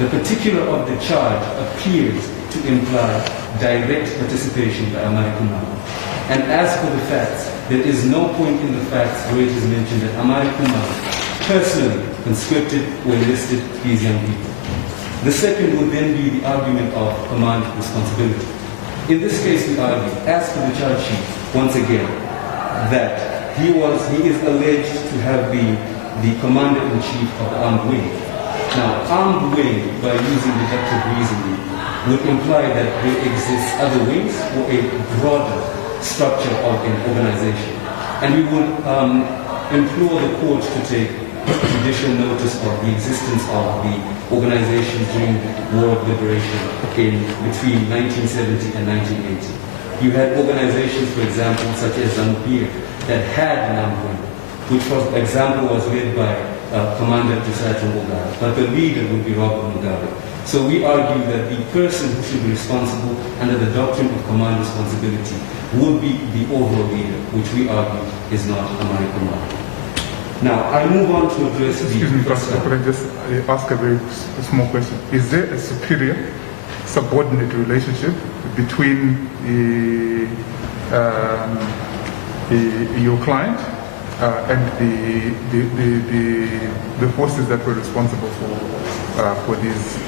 The particular of the charge appears to imply direct participation by Amari Kumar. And as for the facts, there is no point in the facts where it is mentioned that Amari Kumar personally conscripted or enlisted these young people. The second would then be the argument of command responsibility. In this case, we argue, as for the charge sheet, once again, that he is alleged to have been the commander-in-chief of the armed wing. Now, armed wing, by using deductive reasoning, would imply that there exists other wings or a broader structure of an organization. And we would implore the court to take judicial notice of the existence of the organizations during the War of Liberation between 1970 and 1980. You had organizations, for example, such as Zimbabwe, that had an armed wing, which, for example, was led by Commander Josiah Mugabe, but the leader would be Robert Mugabe. So we argue that the person who should be responsible under the doctrine of command responsibility would be the overall leader, which we argue is not Amari Kumar. Now, I move on to address the... Excuse me, Pastor, could I just ask a very small question? Is there a superior subordinate relationship between your client and the forces that were responsible for these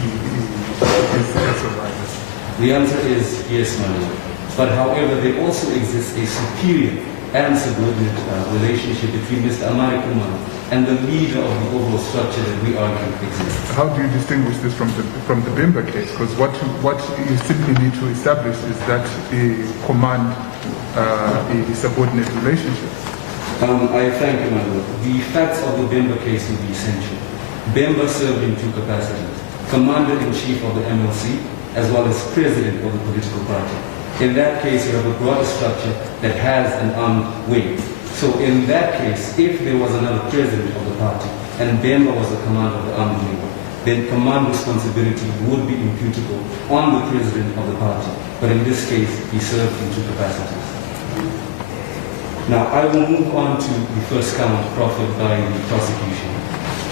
exercises? The answer is yes, my lord. But however, there also exists a superior and subordinate relationship between Mr. Amari Kumar and the leader of the overall structure that we argue exists. How do you distinguish this from the Bemba case? Because what you simply need to establish is that a command a subordinate relationship. I thank you, my lord. The facts of the Bemba case will be essential. Bemba served in two capacities: Commander-in-Chief of the MLC, as well as President of the political party. In that case, you have a broader structure that has an armed wing. So in that case, if there was another president of the party, and Bemba was the commander of the armed wing, then command responsibility would be imputable on the president of the party. But in this case, he served in two capacities. Now, I will move on to the first count proffered by the prosecution.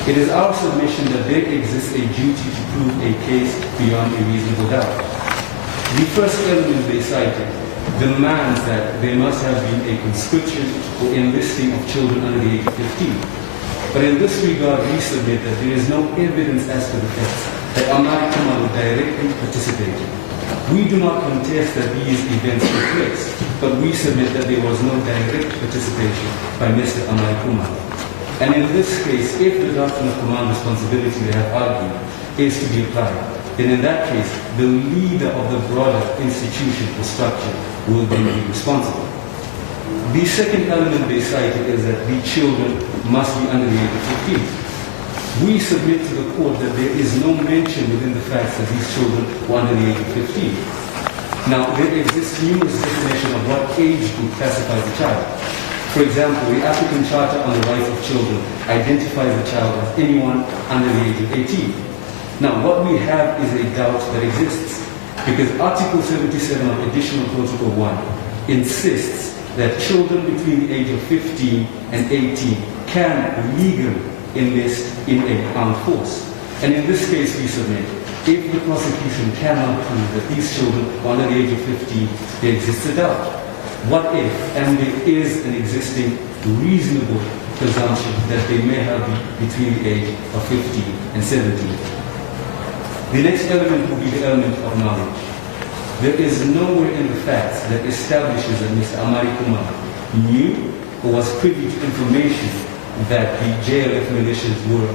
It is our submission that there exists a duty to prove a case beyond a reasonable doubt. The first element they cited demands that there must have been a conscription or enlisting of children under the age of 15. But in this regard, we submit that there is no evidence as to the facts that Amari Kumar directly participated. We do not contest that these events took place, but we submit that there was no direct participation by Mr. Amari Kumar. And in this case, if the doctrine of command responsibility they have argued is to be applied, then in that case, the leader of the broader institution or structure will be responsible. The second element they cited is that the children must be under the age of 15. We submit to the court that there is no mention within the facts that these children were under the age of 15. Now, there exists numerous definitions of what age group classifies a child. For example, the African Charter on the Rights of Children identifies a child as anyone under the age of 18. Now, what we have is a doubt that exists, because Article 77 of Additional Protocol 1 insists that children between the age of 15 and 18 can legally enlist in an armed force. And in this case, we submit, if the prosecution cannot prove that these children are under the age of 15, there exists a doubt. What if, and there is an existing reasonable presumption that they may have been between the age of 15 and 17? The next element will be the element of knowledge. There is nowhere in the facts that establishes that Mr. Amari Kumar knew or was privy to information that the JLF militias were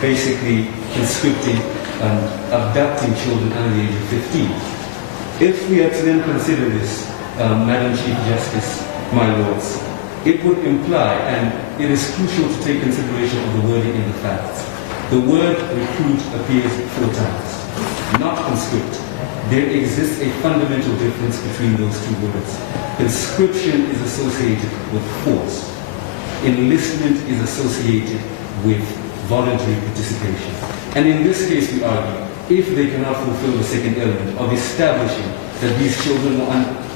basically conscripting and abducting children under the age of 15. If we are to then consider this, Madam Chief Justice, my lords, it would imply, and it is crucial to take consideration of the wording in the facts. The word recruit appears 4 times, not conscript. There exists a fundamental difference between those two words. Conscription is associated with force. Enlistment is associated with voluntary participation. And in this case, we argue, if they cannot fulfill the second element of establishing that these children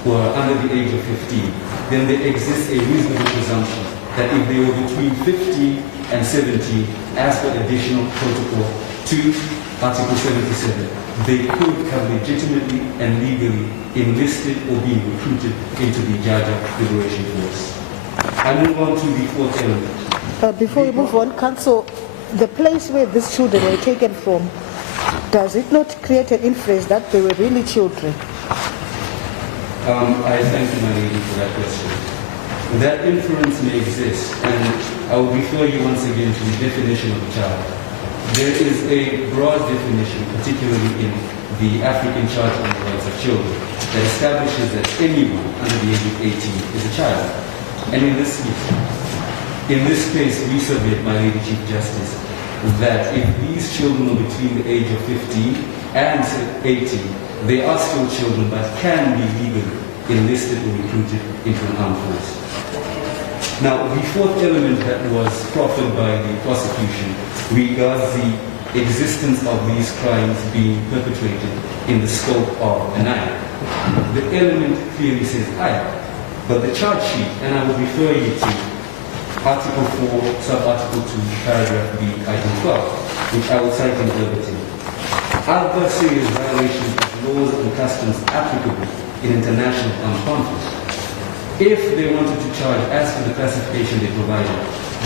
were under the age of 15, then there exists a reasonable presumption that if they were between 15 and 17, as per additional protocol to Article 77, they could have legitimately and legally enlisted or been recruited into the Jaja Liberation Force. I move on to the fourth element. Before we move on, Council, the place where these children were taken from, does it not create an inference that they were really children? I thank you, my lady, for that question. That inference may exist, and I will refer you once again to the definition of a child. There is a broad definition, particularly in the African Charter on the Rights of Children, that establishes that anyone under the age of 18 is a child. And in this case, we submit, my Lady Chief Justice, that if these children are between the age of 15 and 18, they are still children but can be legally enlisted or recruited into an armed force. Now, the fourth element that was proffered by the prosecution regards the existence of these crimes being perpetrated in the scope of an act. The element clearly says act, but the charge sheet, and I will refer you to Article 4, Sub-Article 2, Paragraph B, Item 12, which I will cite in verbatim. Other serious violations of laws and customs applicable in international armed conflict. If they wanted to charge as to the classification they provided,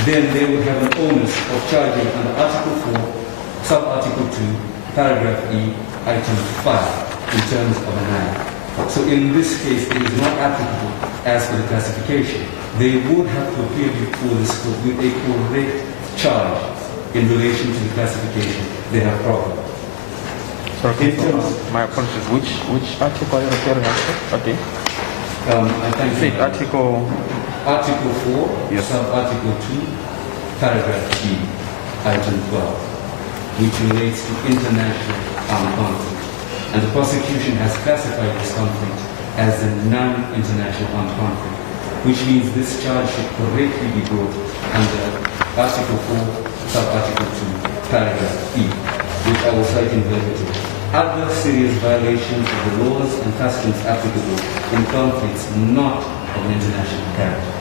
then they would have an onus of charging under Article 4, Sub-Article 2, Paragraph E, Item 5, in terms of an act. So in this case, it is not applicable as for the classification. They would have to appear before this court with a correct charge in relation to the classification they have proffered. Sorry, my apologies. Which article are you referring to? Okay. I thank you. Article 4, yes. Sub-Article 2, Paragraph B, Item 12, which relates to international armed conflict. And the prosecution has classified this conflict as a non-international armed conflict, which means this charge should correctly be brought under Article 4, Sub-Article 2, Paragraph E, which I will cite in verbatim. Other serious violations of the laws and customs applicable in conflicts not of an international character.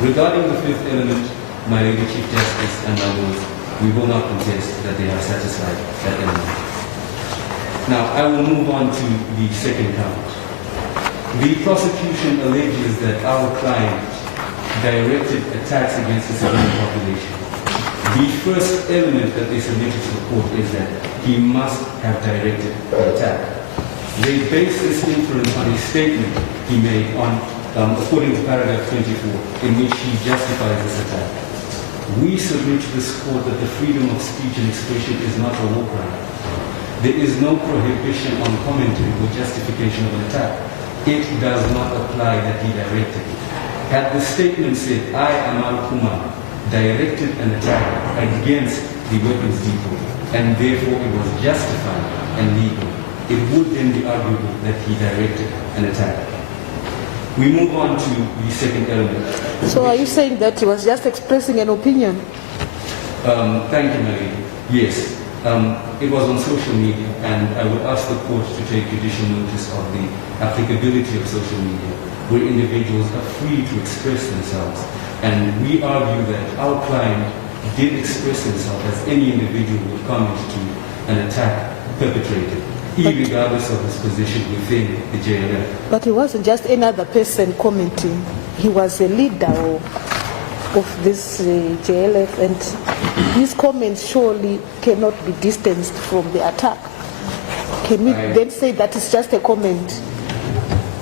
Regarding the fifth element, my Lady Chief Justice and my Lords, we will not contest that they have satisfied that element. Now, I will move on to the second count. The prosecution alleges that our client directed attacks against the civilian population. The first element that they submitted to the court is that he must have directed the attack. They base this inference on a statement he made on, according to paragraph 24, in which he justifies this attack. We submit to this court that the freedom of speech and expression is not a war crime. There is no prohibition on commentary or justification of an attack. It does not apply that he directed it. Had the statement said, I, Amal Kumar, directed an attack against the weapons depot, and therefore it was justified and legal, it would then be arguable that he directed an attack. We move on to the second element. So are you saying that he was just expressing an opinion? Thank you, Marie. Yes. It was on social media, and I would ask the court to take judicial notice of the applicability of social media, where individuals are free to express themselves. And we argue that our client did express himself as any individual would comment to an attack perpetrated, regardless of his position within the JLF. But he wasn't just another person commenting. He was a leader of this JLF, and his comments surely cannot be distanced from the attack. Can we then say that it's just a comment?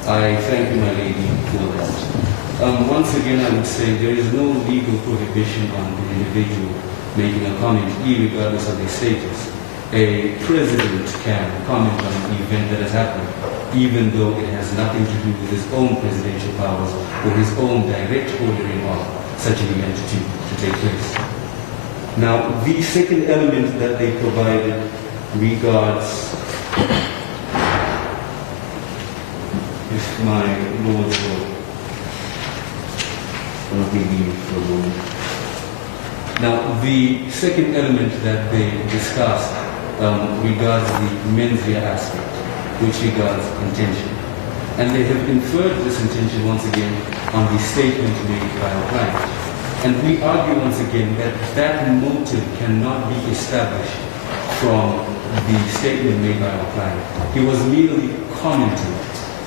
I thank you, my lady, for that. Once again, I would say there is no legal prohibition on the individual making a comment, regardless of their status. A president can comment on an event that has happened, even though it has nothing to do with his own presidential powers or his own direct ordering of such an event to take place. Now, the second element that they provided regards, if my lords will let me leave for a moment. Now, the second element that they discussed regards the mens rea aspect, which regards intention. And they have inferred this intention once again on the statement made by our client. And we argue once again that that motive cannot be established from the statement made by our client. He was merely commenting.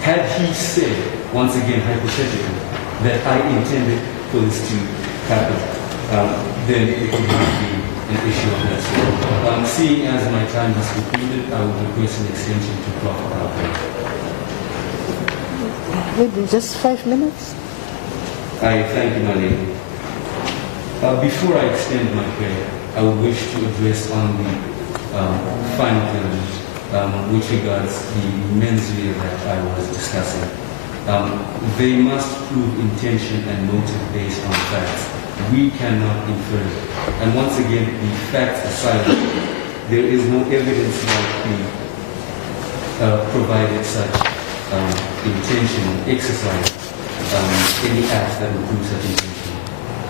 Had he said, once again hypothetically, that I intended for this to happen, then it would not be an issue of that sort. Seeing as my time has concluded, I would request an extension to proffer our prayer. Maybe just 5 minutes? I thank you, my lady. Before I extend my prayer, I would wish to address on the final element, which regards the mens rea that I was discussing. They must prove intention and motive based on facts. We cannot infer it. And once again, the facts are silent. There is no evidence that we provided such intention and exercise any act that would prove such intention.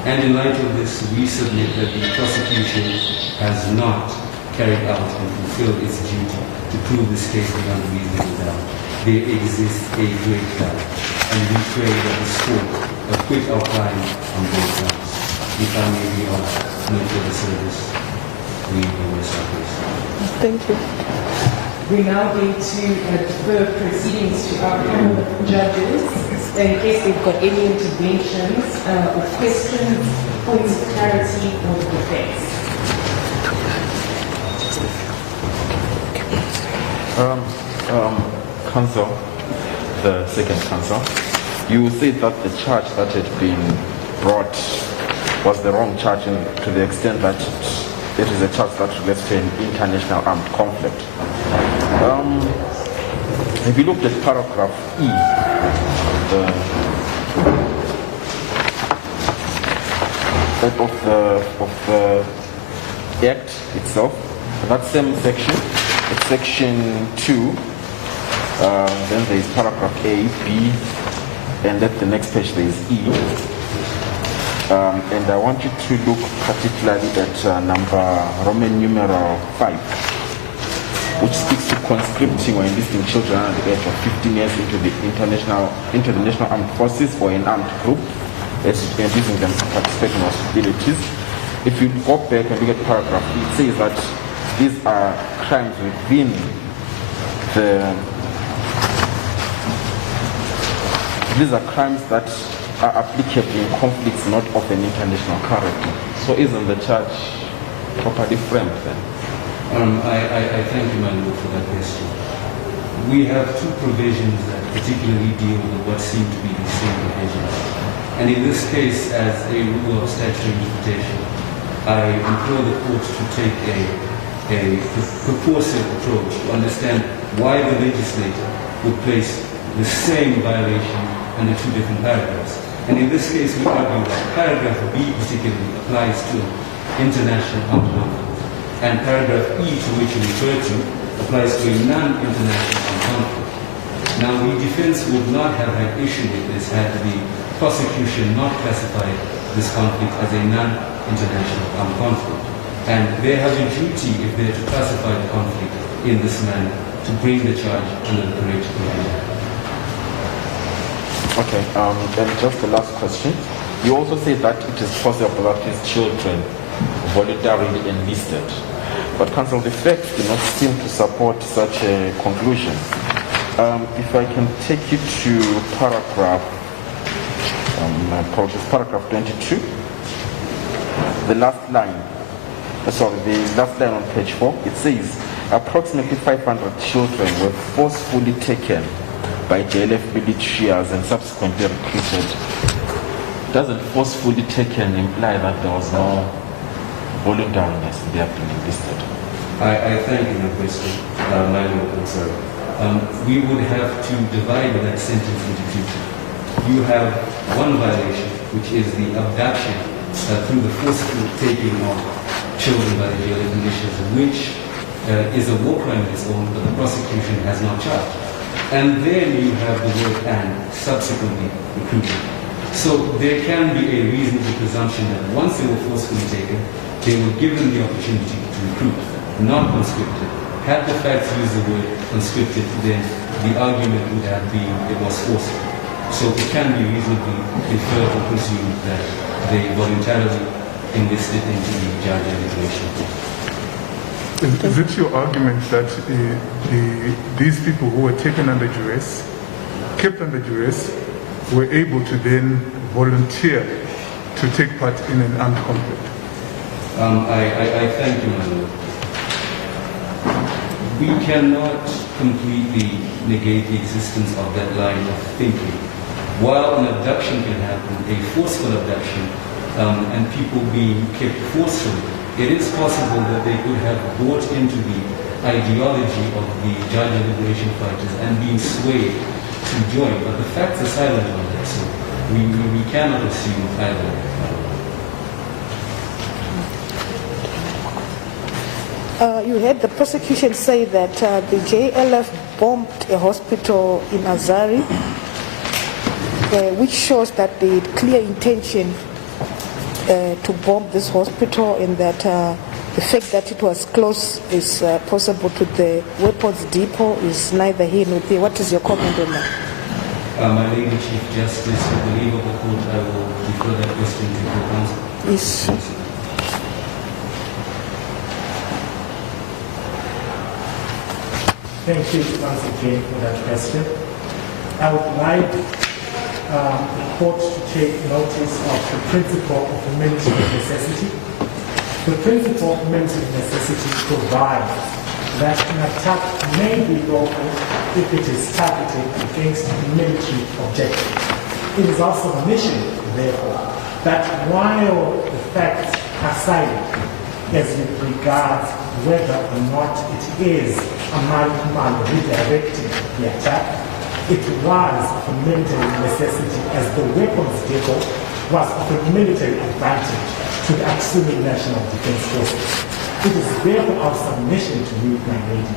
And in light of this, we submit that the prosecution has not carried out and fulfilled its duty to prove this case beyond reasonable doubt. There exists a great doubt, and we pray that this court acquit our client on both sides. If I may be of no further service, we will service. Thank you. We're now going to defer proceedings to our panel of judges in case they've got any interventions or questions, points of clarity, or the defense. Counsel, the second counsel, you said that the charge that had been brought was the wrong charge to the extent that it is a charge that relates to an international armed conflict. If you looked at paragraph E of the Act itself, that same section, it's section 2, then there is paragraph A, B, and at the next page there is E. And I want you to look particularly at number Roman numeral 5, which speaks to conscripting or enlisting children under the age of 15 years into the national armed forces or an armed group, and using them to participate in hostilities. If you go back and look at paragraph E, it says that these are crimes within these are crimes that are applicable in conflicts not of an international character. So isn't the charge properly framed then? I thank you, my lord, for that question. We have two provisions that particularly deal with what seem to be the same provisions. And in this case, as a rule of statutory interpretation, I implore the court to take a proportionate approach to understand why the legislator would place the same violation under two different paragraphs. And in this case, we argue that paragraph B particularly applies to international armed conflict, and paragraph E, to which you refer to, applies to a non-international armed conflict. Now, the defense would not have had issue with this had the prosecution not classified this conflict as a non-international armed conflict. And they have a duty, if they're to classify the conflict in this manner, to bring the charge under the correct provision. Okay, and just the last question. You also say that it is possible that these children voluntarily enlisted. But counsel, the facts do not seem to support such a conclusion. If I can take you to paragraph 22, the last line on page 4, it says, approximately 500 children were forcefully taken by JLF militias and subsequently recruited. Doesn't forcefully taken imply that there was no voluntariness in their being enlisted? I thank you for the question, my lord, sir. We would have to divide that sentence into two. You have one violation, which is the abduction through the forceful taking of children by the JLF militias, which is a war crime of its own, but the prosecution has not charged. And then you have the word and subsequently recruited. So there can be a reasonable presumption that once they were forcefully taken, they were given the opportunity to recruit, not conscripted. Had the facts used the word conscripted, then the argument would have been it was forceful. So it can be reasonably inferred or presumed that they voluntarily enlisted into the judge liberation. Is it your argument that these people who were taken under duress, kept under duress, were able to then volunteer to take part in an armed conflict? I thank you, my lord. We cannot completely negate the existence of that line of thinking. While an abduction can happen, a forceful abduction, and people being kept forcefully, it is possible that they could have bought into the ideology of the judge liberation fighters and been swayed to join. But the facts are silent on that, so we cannot assume either. You heard the prosecution say that the JLF bombed a hospital in Azari, which shows that they had clear intention to bomb this hospital, and that the fact that it was close is possible to the weapons depot is neither here nor there. What is your comment on that? My Lady Chief Justice, with the leave of the court, I will defer that question to the counsel. Yes. Thank you once again for that question. I would like the court to take notice of the principle of military necessity. The principle of military necessity provides that an attack may be lawful if it is targeted against military objectives. It is also a mission, therefore, that while the facts are silent as with regards whether or not it is a man redirecting the attack, it was a military necessity as the weapons depot was of a military advantage to the Axumi National Defense Forces. It is therefore our submission to you, my lady,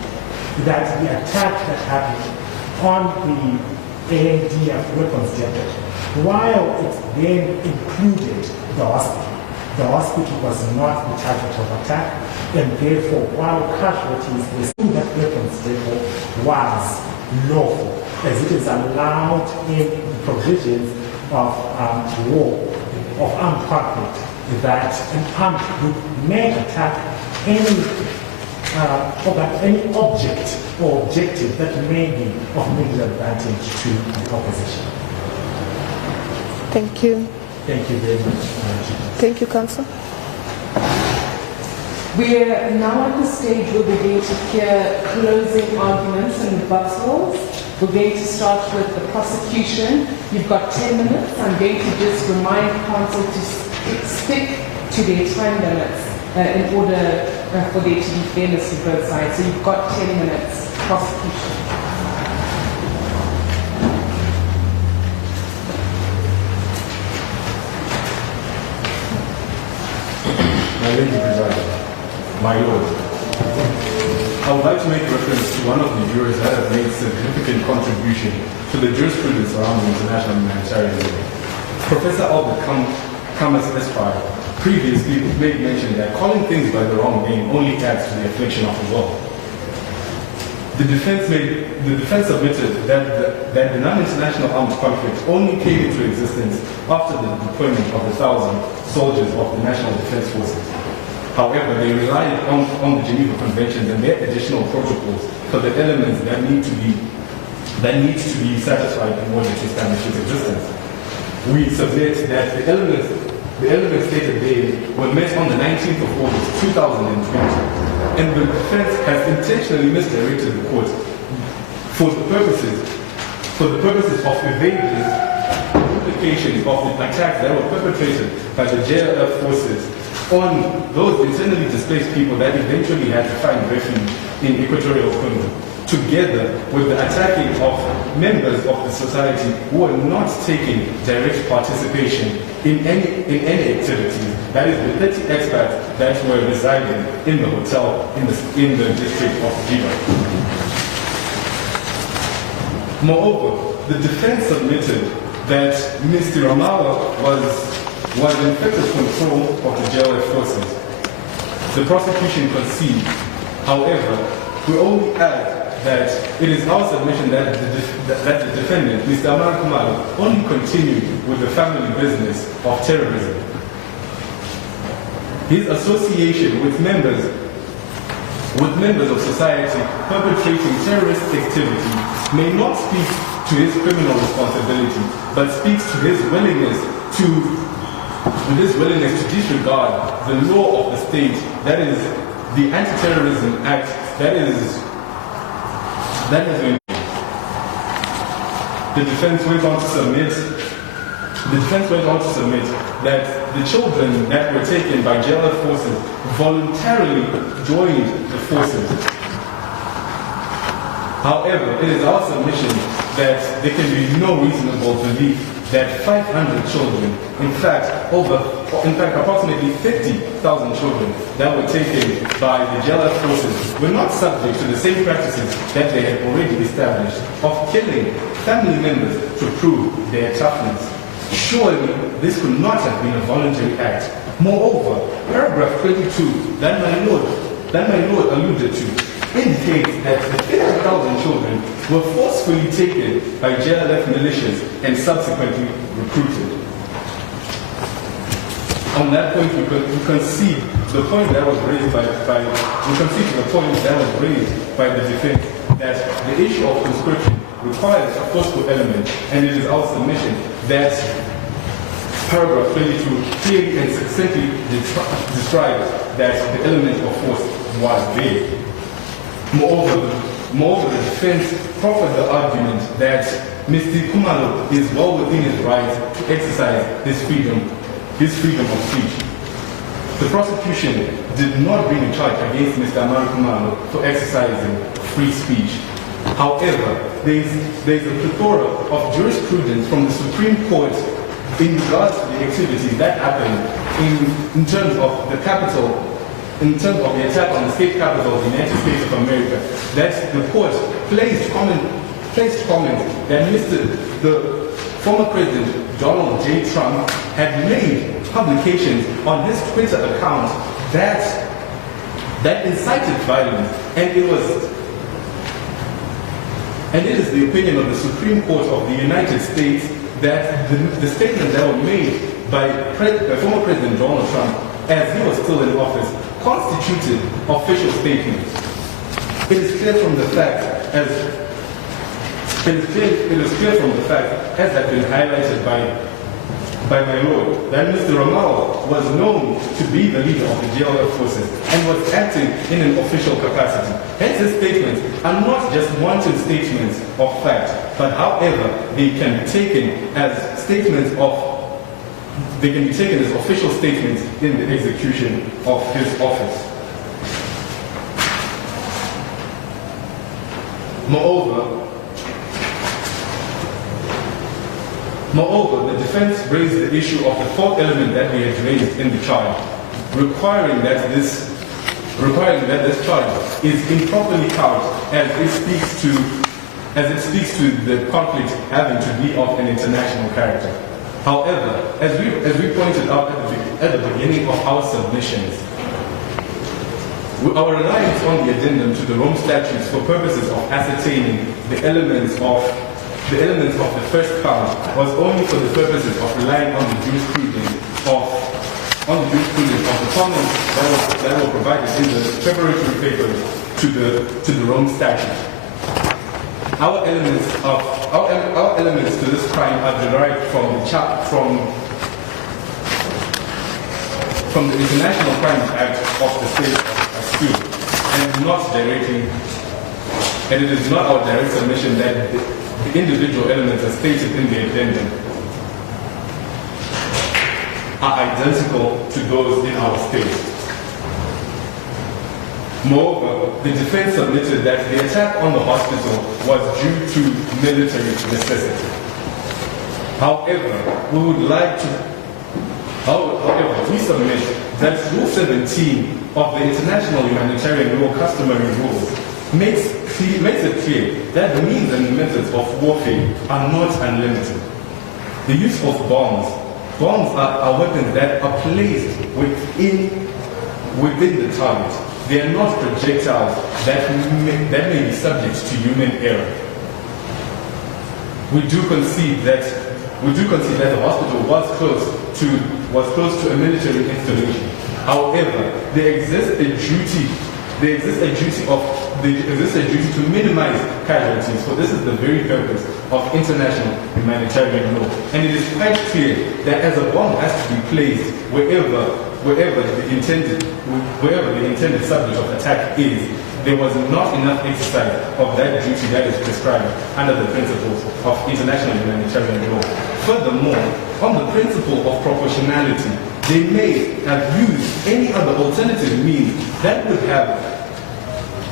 that the attack that happened on the ANDF weapons depot, while it then included the hospital was not the target of attack, and therefore, while casualties were seen, that weapons depot was lawful, as it is allowed in the provisions of war, of armed conflict, that an armed group may attack any object or objective that may be of military advantage to the opposition. Thank you. Thank you very much. Thank you, Counsel. We are now at the stage where we're going to hear closing arguments and rebuttals. We're going to start with the prosecution. You've got 10 minutes. I'm going to just remind counsel to stick to their time limits in order for there to be fairness to both sides. So you've got 10 minutes. Prosecution. My Lady Presiding, my Lord, I would like to make reference to one of the jurors that has made significant contribution to the jurisprudence around the international humanitarian law. Professor Albert Camus Esquire previously made mention that calling things by the wrong name only adds to the affliction of the world. The defense submitted that the non-international armed conflict only came into existence after the deployment of 1,000 soldiers of the National Defense Forces. However, they relied on the Geneva Conventions and their additional protocols for the elements that need to be satisfied in order to establish its existence. We submit that the elements stated there were met on the 19th of August 2020, and the defense has intentionally misdirected the court for the purposes of evading the implications of the attacks that were perpetrated by the JLF forces on those internally displaced people that eventually had to find refuge in Equatorial Congo, together with the attacking of members of the society who are not taking direct participation in any activities. That is the 30 expats that were residing in the hotel in the district of Jiba. Moreover, the defense submitted that Mr. Ramala was in effective control of the JLF forces. The prosecution concedes. However, we only add that it is our submission that the defendant, Mr. Amar Kumalo, only continued with the family business of terrorism. His association with members of society perpetrating terrorist activity may not speak to his criminal responsibility, but speaks to his willingness to disregard the law of the state, that is the Anti-Terrorism Act, that is the defense went on to submit that the children that were taken by JLF forces voluntarily joined the forces. However, it is our submission that there can be no reasonable belief that 500 children, in fact, approximately 50,000 children that were taken by the JLF forces were not subject to the same practices that they had already established of killing family members to prove their toughness. Surely, this could not have been a voluntary act. Moreover, paragraph 22 that my lord alluded to indicates that the 50,000 children were forcefully taken by JLF militias and subsequently recruited. On that point, we concede the point that was raised by the defense that the issue of conscription requires a forceful element, and it is our submission that paragraph 22 clearly and succinctly describes that the element of force was there. Moreover, the defense proffered the argument that Mr. Khumalo is well within his right to exercise his freedom of speech. The prosecution did not bring a charge against Mr. Amari Khumalo for exercising free speech. However, there is a plethora of jurisprudence from the Supreme Court in regards to the activities that happened in terms of the capital, in terms of the attack on the state capital of the United States of America, that the court placed comment that the former President Donald J. Trump had made publications on his Twitter account that incited violence, and it is the opinion of the Supreme Court of the United States that the statements that were made by former President Donald Trump as he was still in office constituted official statements. It is clear from the fact, as has been highlighted by my lord, that Mr. Ramal was known to be the leader of the JLF forces and was acting in an official capacity. Hence, his statements are not just wanton statements of fact, but however, they can be taken as official statements in the execution of his office. Moreover, the defense raised the issue of the fourth element that we had raised in the charge, requiring that this charge is improperly couched as it speaks to the conflict having to be of an international character. However, as we pointed out at the beginning of our submissions, our reliance on the addendum to the Rome Statutes for purposes of ascertaining the elements of the first count was only for the purposes of relying on the jurisprudence of the comments that were provided in the preparatory papers to the Rome Statute. Our elements to this crime are derived from the International Crimes Act of the State of Askew, and it is not our direct submission that the individual elements as stated in the addendum are identical to those in our state. Moreover, the defense submitted that the attack on the hospital was due to military necessity. However, we submit that Rule 17 of the International Humanitarian Law Customary Rules makes it clear that the means and the methods of warfare are not unlimited. The use of bombs are weapons that are placed within the target. They are not projectiles that may be subject to human error. We do concede that the hospital was close to a military installation. However, there exists a duty to minimize casualties, for this is the very purpose of international humanitarian law. And it is quite clear that as a bomb has to be placed wherever the intended subject of attack is, there was not enough exercise of that duty that is prescribed under the principles of international humanitarian law. Furthermore, on the principle of proportionality, they may have used any other alternative means that would have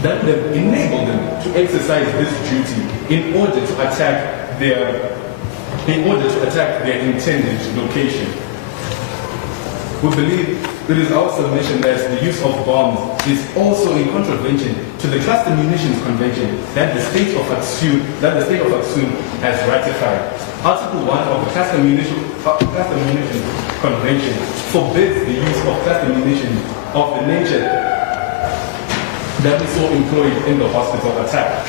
that would have enabled them to exercise this duty in order to attack their intended location. We believe it is our submission that the use of bombs is also in contravention to the Cluster Munitions Convention that the state of Aksum has ratified. Article 1 of the Cluster Munitions Convention forbids the use of cluster munitions of the nature that we saw employed in the hospital attack.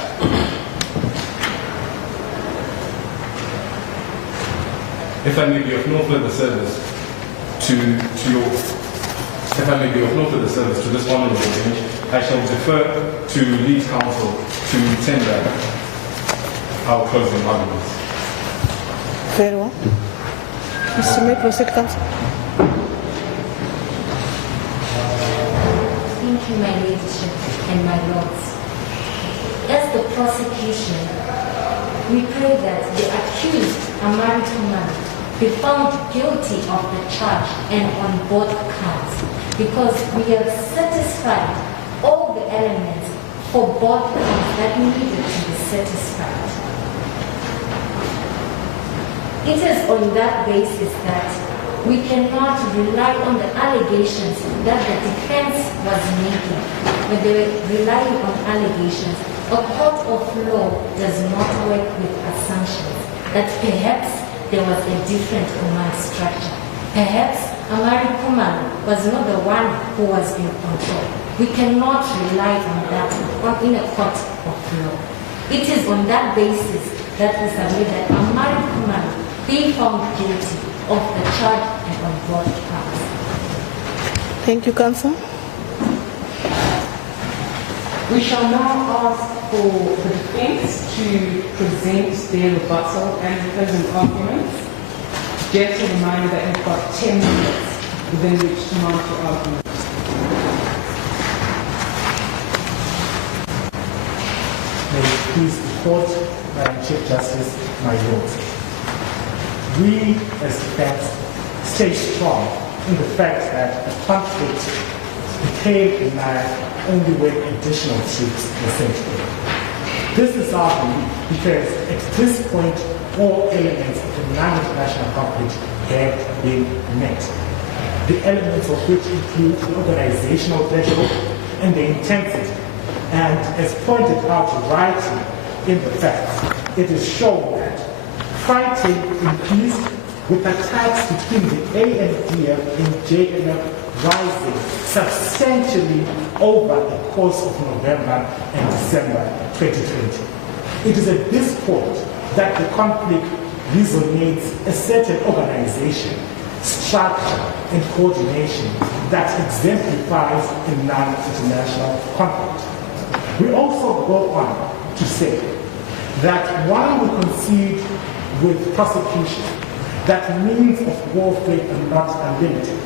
If I may be of no further service to this honorable bench, I shall defer to lead counsel to tender our closing arguments. Very well. Mr. May, proceed, counsel. Thank you, my ladyship and my lords. As the prosecution, we pray that the accused, Amari Kumari, be found guilty of the charge and on both counts, because we have satisfied all the elements for both counts that needed to be satisfied. It is on that basis that we cannot rely on the allegations that the defense was making. When they were relying on allegations, a court of law does not work with assumptions that perhaps there was a different command structure. Perhaps Amari Kumar was not the one who was in control. We cannot rely on that in a court of law. It is on that basis that we submit that Amari Kumar be found guilty of the charge and on both counts. Thank you, counsel. We shall now ask for the defense to present their rebuttal and closing arguments. Just a reminder that you've got 10 minutes within which to mount your argument. May it please the court, Madam Chief Justice, my lords. We, as defense, stay strong in the fact that the conflict became a matter only when additional troops were sent in. This is our belief because at this point, all elements of the non-international conflict have been met. The elements of which include the organizational threshold and the intensity. And as pointed out rightly in the facts, it is shown that fighting increased with attacks between the ANDF and JNF rising substantially over the course of November and December 2020. It is at this point that the conflict resonates a certain organization, structure, and coordination that exemplifies a non-international conflict. We also go on to say that while we concede with prosecution that means of warfare are not unlimited,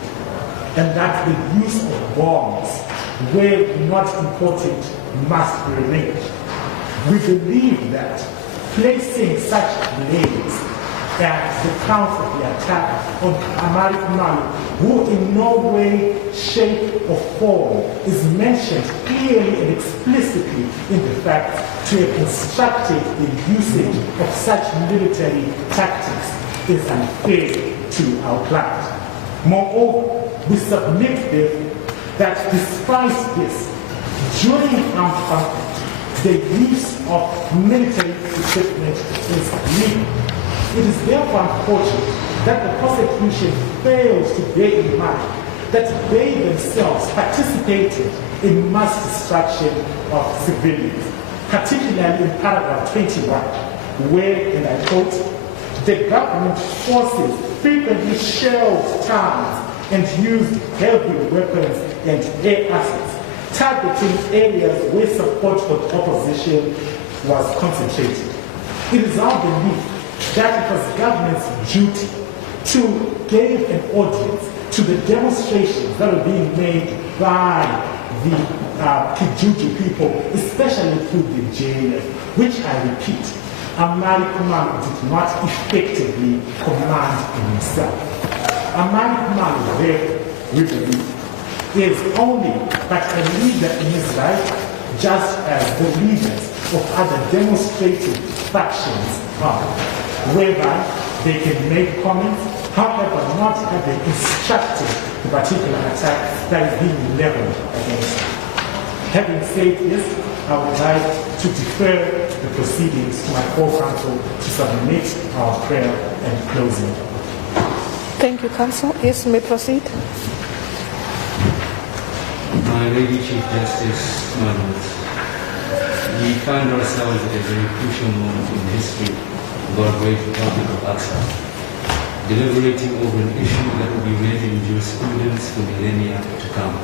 and that the use of bombs, where not important, must be arranged. We believe that placing such blades as the count of the attack on Amari Kumari, who in no way, shape, or form is mentioned clearly and explicitly in the fact to have instructed the usage of such military tactics is unfair to our client. Moreover, we submit that despite this, during armed conflict, the use of military equipment is legal. It is therefore unfortunate that the prosecution fails to bear in mind that they themselves participated in mass destruction of civilians, particularly in paragraph 21, where, and I quote, the government forces frequently shelled towns and used heavy weapons and air assets, targeting areas where support for the opposition was concentrated. It is our belief that it was government's duty to give an audience to the demonstrations that are being made by the Kijuju people, especially through the JNF, which I repeat, Amari Kumari did not effectively command himself. Amari Kumari, therefore, we believe, is only but a leader in his right, just as the leaders of other demonstrated factions are, whereby they can make comments, however not having instructed the particular attack that is being leveled against them. Having said this, I would like to defer the proceedings to my co-counsel to submit our prayer and closing. Thank you, Counsel. Yes, you may proceed. My Lady Chief Justice, my lords, we find ourselves at a very crucial moment in the history of our great Republic of Aksa, deliberating over an issue that will be read in jurisprudence for millennia to come.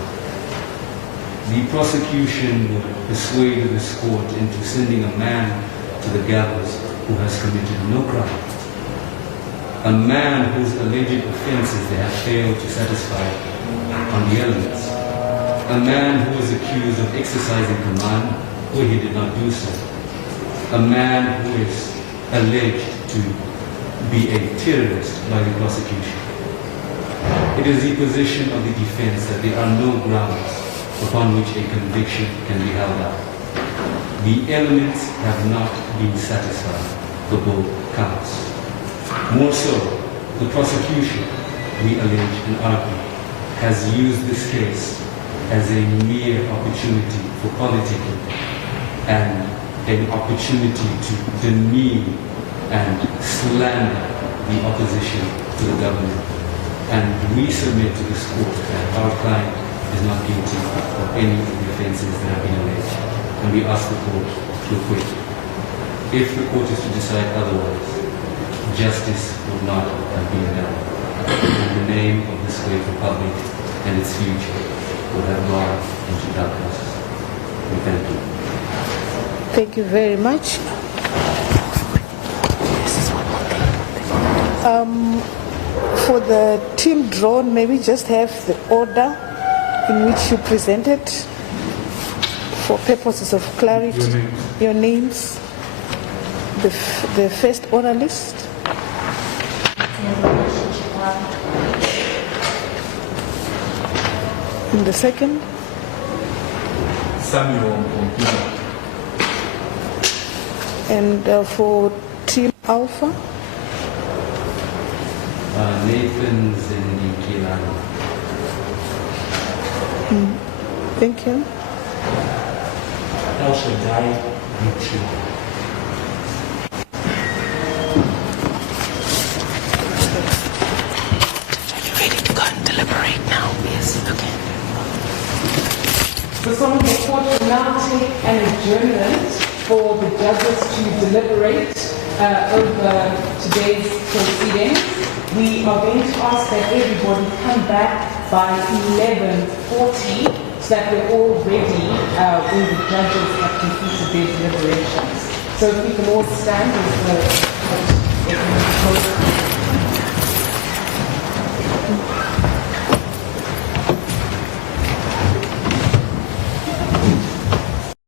The prosecution would persuade this court into sending a man to the gallows who has committed no crime, a man whose alleged offenses they have failed to satisfy on the elements, a man who is accused of exercising command where he did not do so, a man who is alleged to be a terrorist by the prosecution. It is the position of the defense that there are no grounds upon which a conviction can be held up. The elements have not been satisfied for both counts. More so, the prosecution, we allege and argue, has used this case as a mere opportunity for politicking and an opportunity to demean and slander the opposition to the government. And we submit to this court that our client is not guilty of any of the offenses that have been alleged. And we ask the court to acquit. If the court is to decide otherwise, justice would not have been done. And the name of this great republic and its future would have gone into darkness. We thank you. Thank you very much. For the team drawn, may we just have the order in which you presented for purposes of clarity. Your names. The first order list. And the second. Samuel Mpumpila. And for Team Alpha. Nathan Zindikilani. Thank you. El Shaddai Mitchell. Are you ready to go and deliberate now? Yes. Okay. The Honorable Court will now take an adjournment for the judges to deliberate over today's proceedings. We are going to ask that everybody come back by 11:40 so that we're all ready when the judges have completed their deliberations. So if we can all stand as the